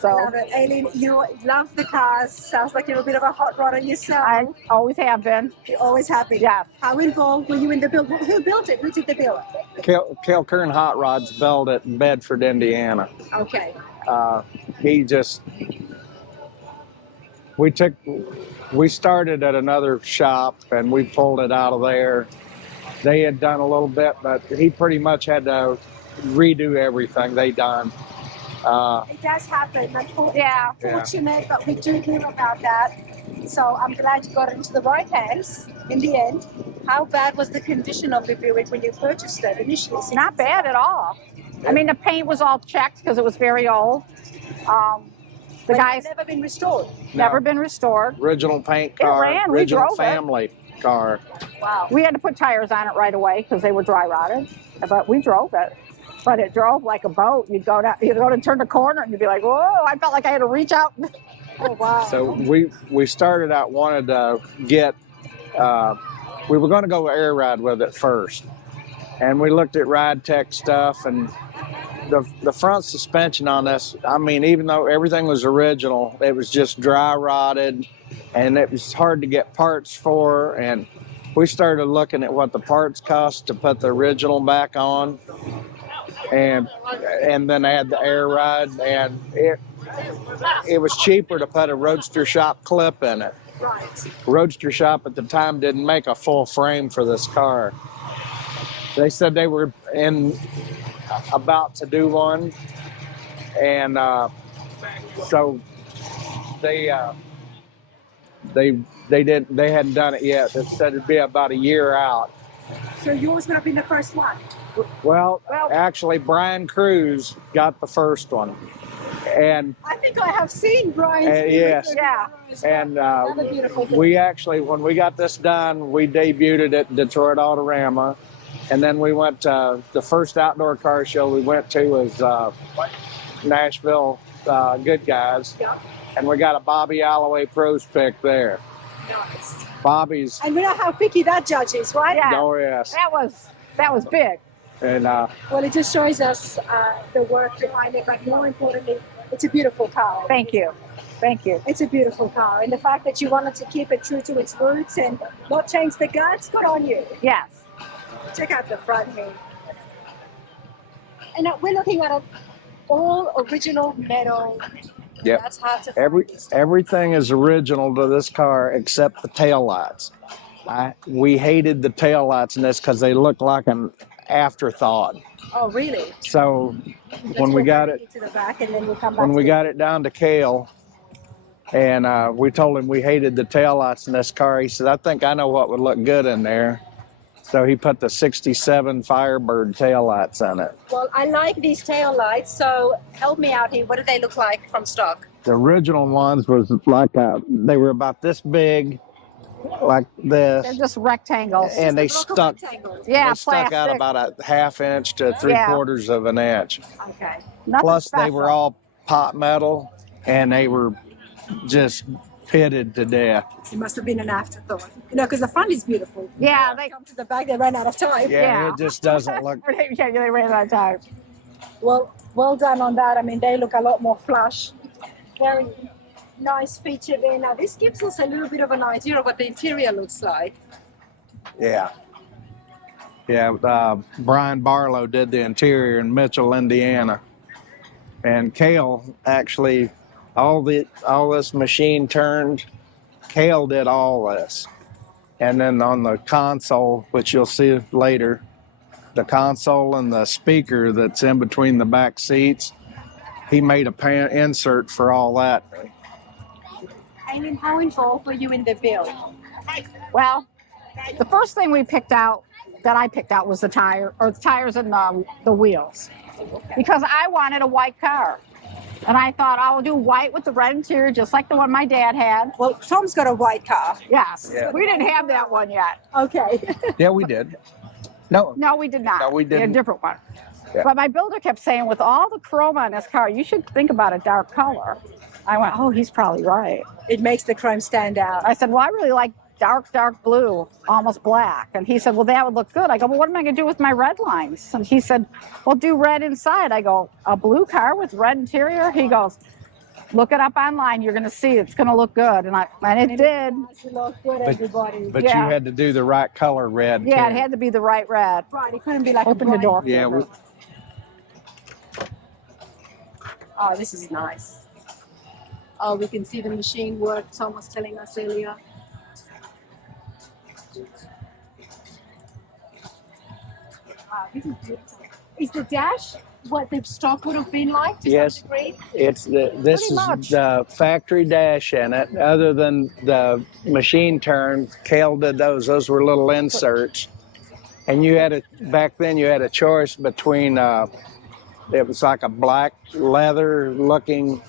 So, I love it. Aileen, you love the cars. Sounds like you're a bit of a hot rodder yourself. I always have been. You always have been. Yes. How involved were you in the build? Who built it? Who did the build? Kilkern Hot Rods built it in Bedford, Indiana. Okay. We started at another shop and we pulled it out of there. They had done a little bit, but he pretty much had to redo everything they done. It does happen. Unfortunate, but we do hear about that. So I'm glad you got into the right hands in the end. How bad was the condition of the Buick when you purchased it initially? Not bad at all. I mean, the paint was all checked because it was very old. The guys never been restored. Never been restored. Original paint car, ran. We original drove family car. Wow. We had to put tires on it right away because they were dry rotted, but we drove it. But it drove like a boat. You'd go to turn the corner and you'd be like, whoa, I felt like I had to reach out. Oh, wow. So we started out, wanted to get, we were going to go air ride with it first. And we looked at ride tech stuff, and the front suspension on this, I mean, even though everything was original, it was just dry rotted and it was hard to get parts for. And we started looking at what the parts cost to put the original back on. And then add the air ride, and it was cheaper to put a Roadster Shop clip in it. Right. Roadster Shop at the time didn't make a full frame for this car. They said they were about to do one, and so they hadn't done it yet. They said it'd be about a year out. So yours would have been the first one? Well, actually, Brian Cruz got the first one, And I think I have seen Brian's. yes. Yeah. And Another beautiful thing. we actually, when we got this done, we debuted it at Detroit Autorama. And then we went to the first outdoor car show we went to was Nashville Good Guys. Yeah. And we got a Bobby Alloway Pros pick there. Nice. Bobby's. And we know how picky that judge is, right? Yeah. Oh, yes. That was big. And well, it just shows us the work behind it, but more importantly, it's a beautiful car. Thank you. Thank you. It's a beautiful car, and the fact that you wanted to keep it true to its roots and not change the guts, good on you. Yes. Check out the front here. And we're looking at an all original metal. yep. That's hard to find. Everything is original to this car except the taillights. We hated the taillights in this because they look like an afterthought. Oh, really? So when we got it, to the back, and then we'll come back when we to got it down to Cale, and we told him we hated the taillights in this car, he said, I think I know what would look good in there. So he put the 67 Firebird taillights on it. Well, I like these tail lights, so help me out here. What do they look like from stock? The original ones was like they were about this big, like this. They're just rectangles. And they stuck. Yeah, they stuck out plastic. about a ½ inch to 3/4 of an inch. Okay. Nothing Plus, they special. were all pot metal, and they were just pitted to death. It must have been an afterthought. You know, because the front is beautiful. Yeah, they come to the back, they ran out of time. Yeah, it just doesn't look. yeah, they ran out of time. Well done on that. I mean, they look a lot more flush. Very nice feature there. Now, this gives us a little bit of an idea of what the interior looks like. Yeah. Yeah, Brian Barlow did the interior in Mitchell, Indiana. And Cale actually, all this machine turned, Cale did all this. And then on the console, which you'll see later, the console and the speaker that's in between the back seats, he made a insert for all that. Aileen, how involved were you in the build? Well, the first thing I picked out was the tires and the wheels, because I wanted a white car, and I thought I'll do white with the red interior, just like the one my dad had. Well, Tom's got a white car. Yes, Yeah. we didn't have that one yet. Okay. Yeah, we did. No, we did not. No, we We had didn't. a different one. Yeah. But my builder kept saying, with all the chrome on this car, you should think about a dark color. I went, oh, he's probably right. It makes the chrome stand out. I said, well, I really like dark blue, almost black. And he said, well, that would look good. I go, well, what am I going to do with my red lines? And he said, well, do red inside. I go, a blue car with red interior? He goes, look it up online. You're going to see it's going to look good. And it did. It looked good, everybody. But Yeah. you had to do the right color red. Yeah, too. it had to be the right red. Right, it couldn't be like Open a the door. Yeah, Oh, this is nice. Oh, we can see the machine work. Tom was telling us earlier. Wow, this is beautiful. Is the dash what the stock would have been like to Yes. some degree? This Pretty is much. the factory dash in it. Other than the machine turn, Cale did those. Those were little inserts. And back then you had a choice between, it was like a black leather looking,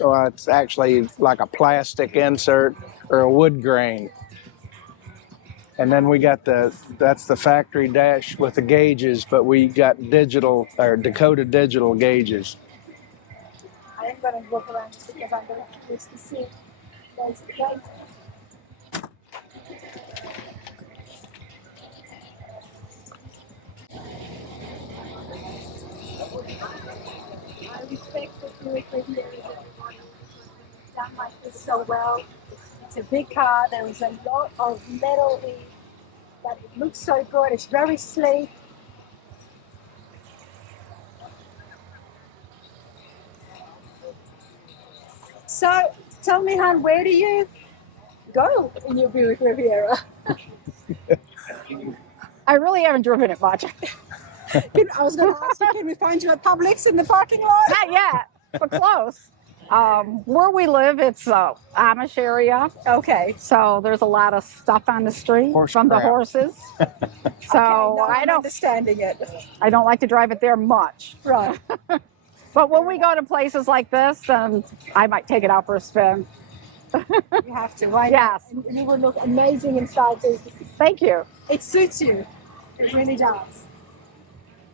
it's actually like a plastic insert, or a wood grain. And then we got that's the factory dash with the gauges, but we got digital or Dakota digital gauges. I am going to walk around just because I'm going to curious to see. There's the gate. I respect the Buick reviews, everyone. It's done like this so well. It's a big car. There is a lot of metal here, but it looks so good. It's very sleek. So, tell me, hon, where do you go in your Buick Riviera? I really haven't driven it much. I was going to ask you, can we find you at Publix in the parking lot? Not yet, but close. Where we live, it's Amish area. Okay. So there's a lot of stuff on the street from the crap. horses. So Okay, now I I'm don't understanding it. like to drive it there much. Right. But when we go to places like this, then I might take it out for a spin. You have to, right? Yes. And you will look amazing in style too. Thank you. It suits you. It really does.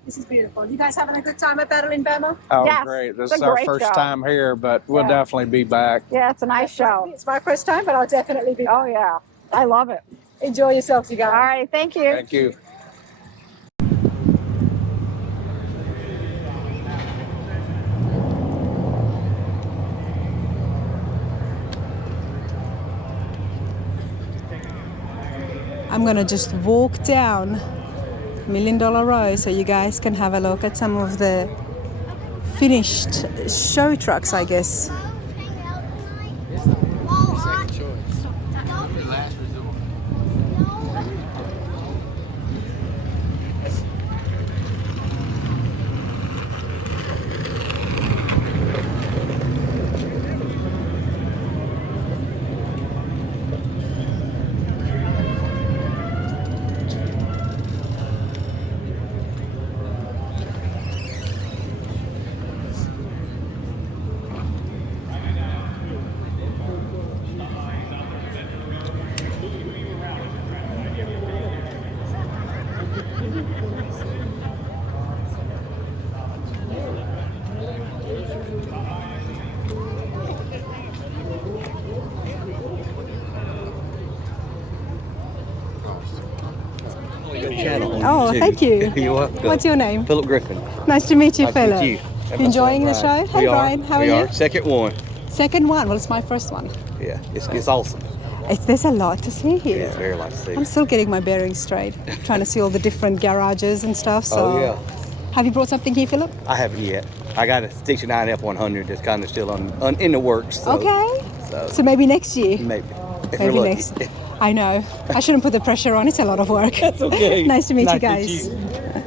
This is beautiful. You guys having a good time at Battle in Bama? Oh, Yes, great. This it's is a our great first show. time here, but we'll Yeah. definitely be back. Yeah, it's a nice show. It's my first time, but I'll definitely be. Oh, yeah. I love it. Enjoy yourselves, you guys. All right. Thank you. Thank you. I'm gonna just walk down $1 Million Row so you guys can have a look at some of the finished show trucks, I guess. Oh, thank you. You're welcome. What's your name? Philip Griffin. Nice to meet you, Nice to Philip. meet you. Enjoying the show? Hey, Brian, how are you? Second one. Second one. Well, it's my first one. Yeah, it's awesome. There's a lot to see here. Yeah, it's very lot to see. I'm still getting my bearings straight, trying to see all the different garages and stuff. So, Oh, yeah. Have you brought something here, Philip? I haven't yet. I got a 69 F100 that's kind of still in the works. So, Okay. So, So maybe next year. maybe. If Maybe we're lucky. next. I know. I shouldn't put the pressure on. It's a lot of work. That's okay. Nice to meet Nice you to meet guys. you.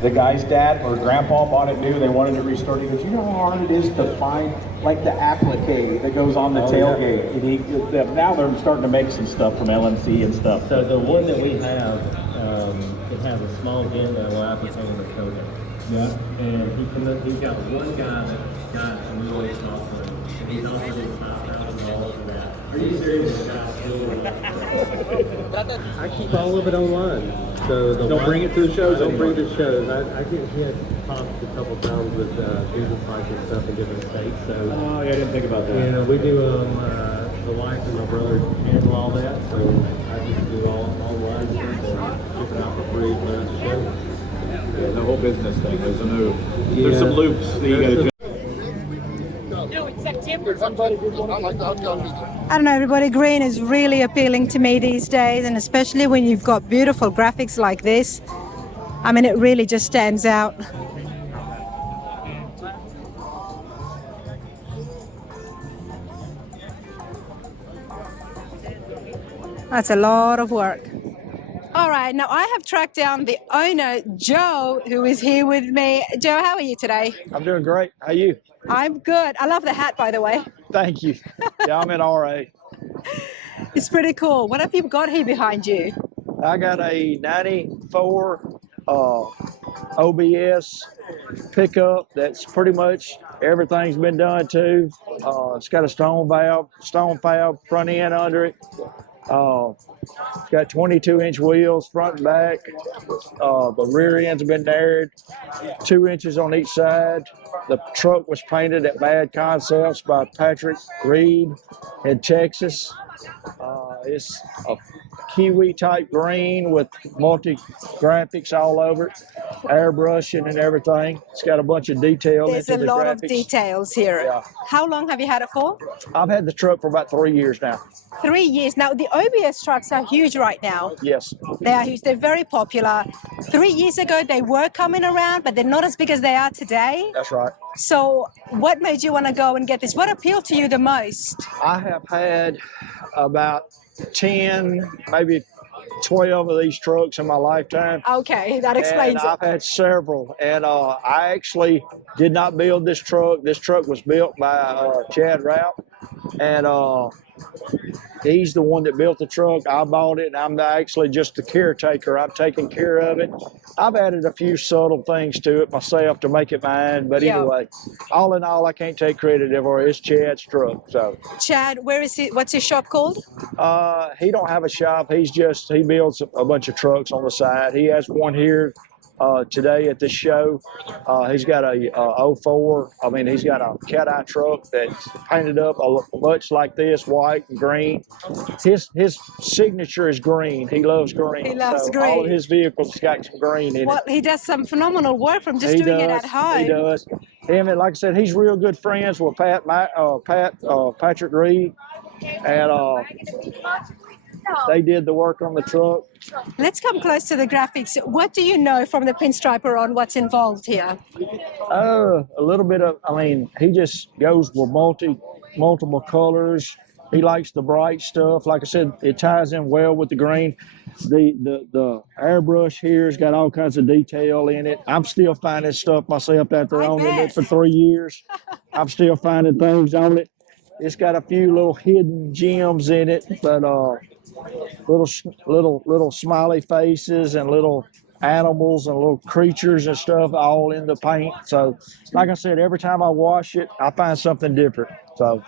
The guy's dad or grandpa bought it new. They wanted it restored. He goes, you know how hard it is to find like the applique that goes on the tailgate. And now they're starting to make some stuff from LMC and stuff. So the one that we have, it has a small end that will applique on the tailgate. Yeah. And he's got one guy that got a new way software, and he's offered him $5,000 for that. Are you serious? I keep all of it online. So Don't bring it to the shows Don't bring anymore. it to shows. I get hit talked a couple times with business like and stuff in different states. So Oh, yeah, I didn't think about that. you know, we do the wife and my brother handle all that. So I just do all online stuff and ship it out for free when it's a show. Yeah, the whole business thing. There's a new. Yeah. There's some loops that you got to. I don't know, everybody, green is really appealing to me these days, and especially when you've got beautiful graphics like this. I mean, it really just stands out. That's a lot of work. All right, now I have tracked down the owner, Joe, who is here with me. Joe, how are you today? I'm doing great. How you? I'm good. I love the hat, by the way. Thank you. Yeah, I'm in RA. It's pretty cool. What have you got here behind you? I got a 94 OBS pickup that's pretty much everything's been done to. It's got a stone valve front end under it. It's got 22-inch wheels, front and back. The rear end's been narrowed 2 inches on each side. The truck was painted at Bad Concepts by Patrick Reed in Texas. It's a kiwi type green with multi graphics all over it, airbrushing and everything. It's got a bunch of detail There's into a the lot graphics. of details here. Yeah. How long have you had it for? I've had the truck for about 3 years now. 3 years. Now, the OBS trucks are huge right now. Yes. They are huge. They're very popular. 3 years ago, they were coming around, but they're not as big as they are today. That's right. So what made you want to go and get this? What appealed to you the most? I have had about 10, maybe 12 of these trucks in my lifetime. Okay, that explains and I've had several. And I actually did not build this truck. This truck was built by Chad Rout. And he's the one that built the truck. I bought it, and I'm actually just the caretaker. I'm taking care of it. I've added a few subtle things to it myself to make it mine. But anyway, all in all, I can't take credit for it. It's Chad's truck. So Chad, where is he? What's his shop called? He don't have a shop. He builds a bunch of trucks on the side. He has one here today at the show. He's got a 04. I mean, he's got a cat-eye truck that's painted up much like this, white and green. His signature is green. He loves green. He loves green. All of his vehicles got some green in it. Well, he does some phenomenal work from just doing it at home. He does. Him, and like I said, he's real good friends with Patrick Reed, and they did the work on the truck. Let's come close to the graphics. What do you know from the pinstriper on what's involved here? A little bit of, I mean, he just goes with multiple colors. He likes the bright stuff. Like I said, it ties in well with the green. The airbrush here has got all kinds of detail in it. I'm still finding stuff myself after owning it for 3 years. I'm still finding things on it. It's got a few little hidden gems in it, but little smiley faces and little animals and little creatures and stuff all in the paint. So, like I said, every time I wash it, I find something different. So,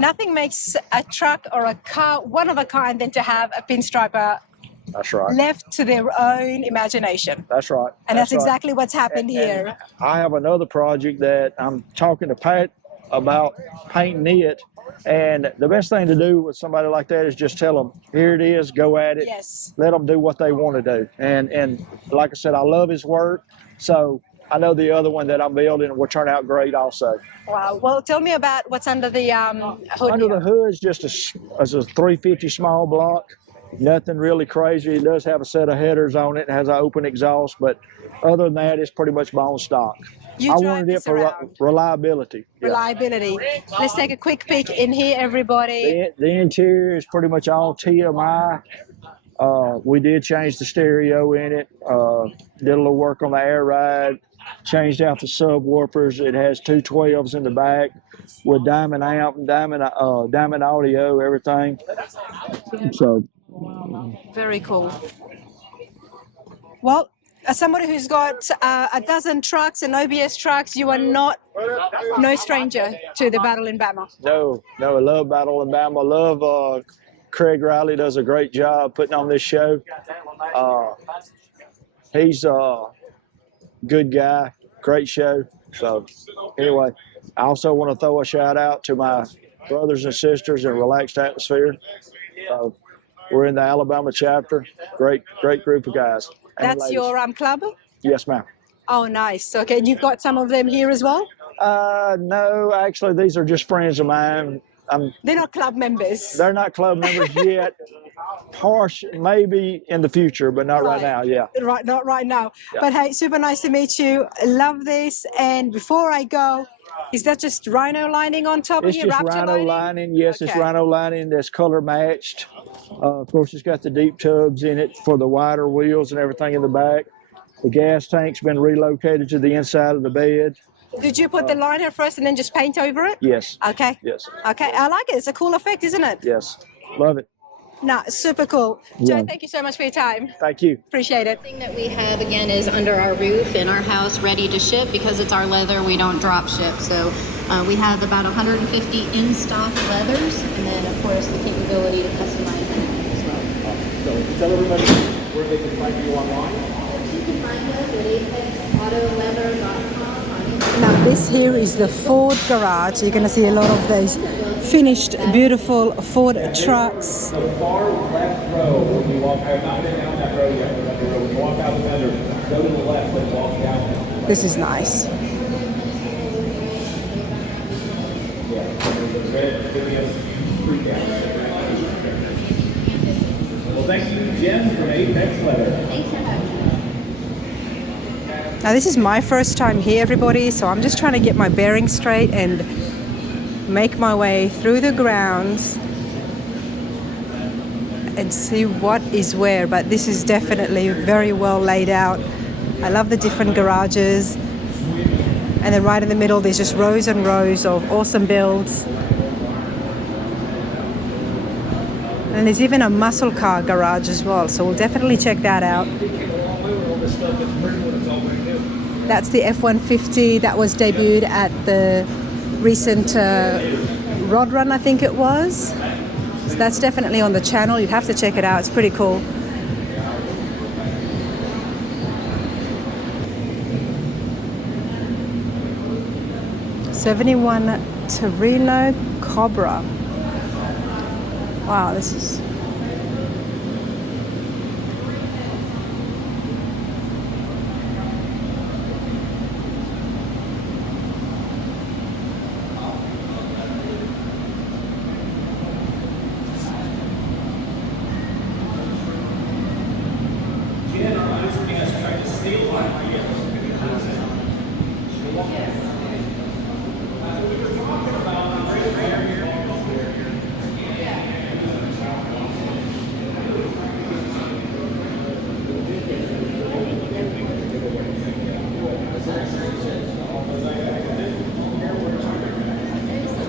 nothing makes a truck or a car one of a kind than to have a pinstriper. That's right. Left to their own imagination. That's right. And that's right. exactly what's happened here. And I have another project that I'm talking to Pat about painting it. And the best thing to do with somebody like that is just tell them, here it is, go at it. Yes. Let them do what they want to do. And like I said, I love his work. So I know the other one that I'm building will turn out great also. Wow. Well, tell me about what's under the hood. Under here. the hood is just a 350 small block. Nothing really crazy. It does have a set of headers on it. It has an open exhaust, but other than that, it's pretty much bone stock. I wanted it for reliability. Reliability. Let's take a quick peek in here, everybody. The interior is pretty much all TMI. We did change the stereo in it. Did a little work on the air ride. Changed out the subwoofers. It has 2 12s in the back with diamond amp, diamond audio, everything. So. Very cool. Well, as somebody who's got a dozen trucks and OBS trucks, you are no stranger to the Battle in Bama. No, I love Battle in Bama. I love Craig Riley does a great job putting on this show. He's a good guy, great show. So anyway, I also want to throw a shout out to my brothers and sisters in Relaxed Atmosphere. We're in the Alabama chapter. Great group of guys. That's your club? Yes, ma'am. Oh, nice. Okay, and you've got some of them here as well? No, actually, these are just friends of mine. They're not club members. They're not club members yet. Maybe in the future, but not right now. Yeah. Right, not right now. Yeah. But hey, super nice to meet you. Love this. And before I go, is that just rhino lining on top It's of your just Raptor rhino lining. Yes, it's Okay. rhino lining that's color matched. Of course, it's got the deep tubs in it for the wider wheels and everything in the back. The gas tank's been relocated to the inside of the bed. Did you put the liner first and then just paint over it? Yes. Okay. Yes. Okay, I like it. It's a cool effect, isn't it? Yes. Love it. No, super cool. Joe, Yeah. thank you so much for your time. Thank you. Appreciate it. Everything that we have, again, is under our roof in our house, ready to ship. Because it's our leather, we don't drop ship. So we have about 150 in-stock leathers, and then, of course, the capability to customize them as well. So tell everybody where they can find you online. You can find us at apexautoleather.com. Now this here is the Ford garage. You're going to see a lot of those finished, beautiful Ford trucks. The far left row, when you walk, I have not been down that road yet, but when you walk out the vendor, go to the left and walk down. This is nice. Yeah, the red Vivian street down there. Well, thank you, Jen, from Apex Leather. Thanks for having me. Now this is my first time here, everybody, so I'm just trying to get my bearings straight and make my way through the grounds and see what is where, but this is definitely very well laid out. I love the different garages, and then right in the middle there's just rows and rows of awesome builds. And there's even a muscle car garage as well, so we'll definitely check that out. That's the F-150 that was debuted at the recent Rod Run, I think it was. So that's definitely on the channel. You'd have to check it out. It's pretty cool. '71 Torino Cobra. Wow, this is...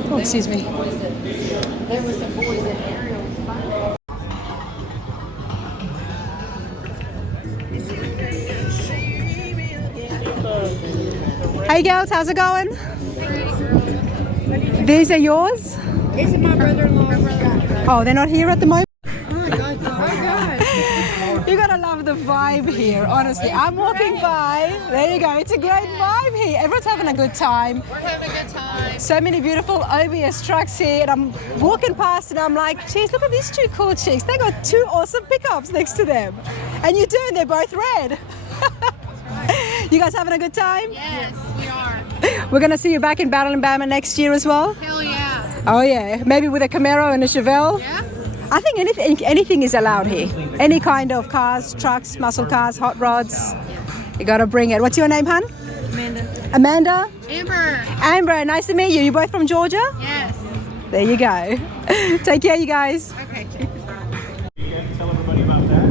Oh, excuse me. There was some boys in Ariel's spot. Hey girls, how's it going? These are yours? This is my brother-in-law. Oh, they're not here at the moment? Oh, God. You gotta love the vibe here, honestly. I'm walking by. There you go. It's a great vibe here. Everyone's having a good time. We're having a good time. So many beautiful OBS trucks here, and I'm walking past and I'm like, geez, look at these two cool chicks. They got two awesome pickups next to them. And you do, and they're both red. You guys having a good time? Yes, we are. We're gonna see you back in Battle in Bama next year as well? Hell yeah. Oh yeah, maybe with a Camaro and a Chevelle? Yeah. I think anything is allowed here. Any kind of cars, trucks, muscle cars, hot rods. You gotta bring it. What's your name, hon? Amanda. Amanda? Amber. Amber, nice to meet you. You both from Georgia? Yes. There you go. Take care, you guys. Okay. Tell everybody about that.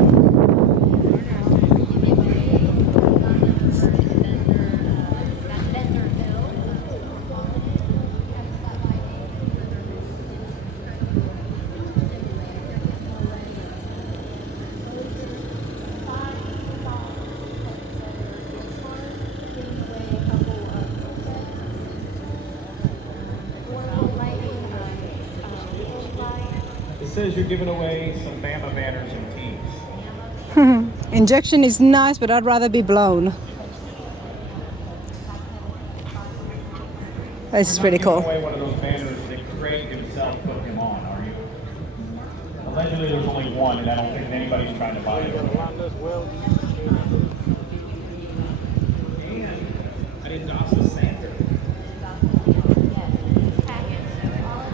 It says you're giving away some Bama banners and tees. Injection is nice, but I'd rather be blown. This is pretty cool. You're not giving away one of those banners that Craig himself put him on, are you? Allegedly there's only one, and I don't think anybody's trying to buy it. And Adidas Santa.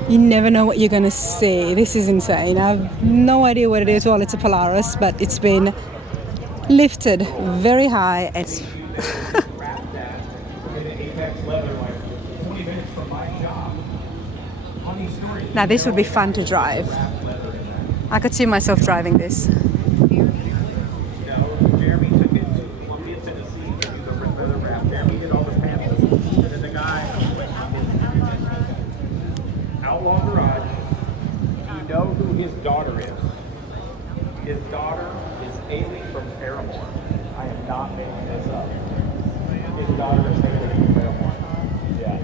You never know what you're gonna see. This is insane. I have no idea what it is. Well, it's a Polaris, but it's been lifted very high. And now this would be fun to drive. I could see myself driving this. Jeremy took it to Columbia, Tennessee to do the leather wrap. Jeremy did all the panels. And then the guy Outlaw Garage. Do you know who his daughter is? His daughter is Haley from Paramore. I am not making this up. His daughter is Haley from Paramore. Yeah.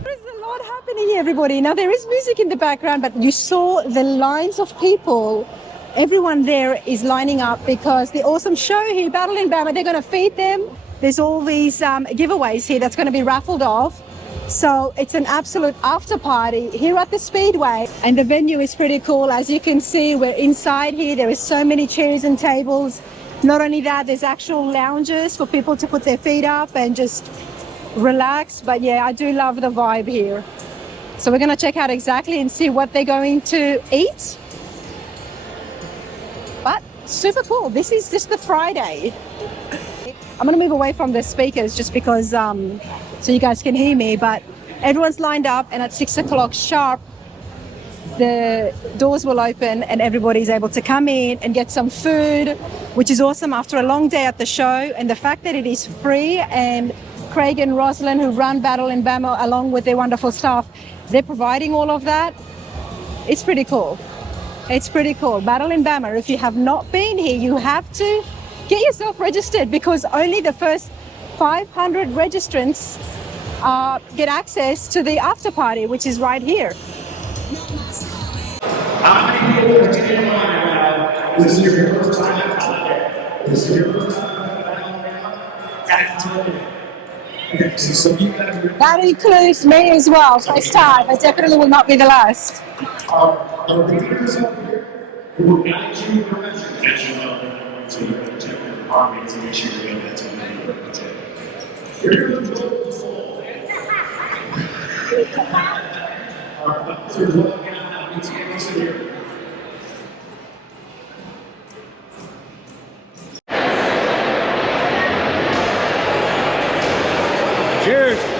What is a lot happening you, everybody. Now, there is music in the background, but you saw the lines of people. Everyone there is lining up because the awesome show here, Battle in Bama, they're going to feed them. There's all these giveaways here that's going to be raffled off. So it's an absolute after party here at the Speedway. And the venue is pretty cool. As you can see, we're inside here. There is so many chairs and tables. Not only that, there's actual lounges for people to put their feet up and just relax. But yeah, I do love the vibe here. So we're going to check out exactly and see what they're going to eat. But super cool. This is just the Friday. I'm going to move away from the speakers just because so you guys can hear me, but everyone's lined up, and at 6 o'clock sharp the doors will open and everybody's able to come in and get some food, which is awesome after a long day at the show. And the fact that it is free, and Craig and Rosalind, who run Battle in Bama along with their wonderful staff, they're providing all of that. It's pretty cool. It's pretty cool. Battle in Bama, if you have not been here, you have to get yourself registered, because only the first 500 registrants get access to the after party, which is right here. How many people are getting in line right now? This is your first time at Talladega. This is your first time at Talladega. Okay, so you got your... That includes me as well, first time, but definitely will not be the last. Our leaders up here will guide you attention to your particular department to make sure you're going to You're going to go to full. Our officers will get out and take us here. Cheers.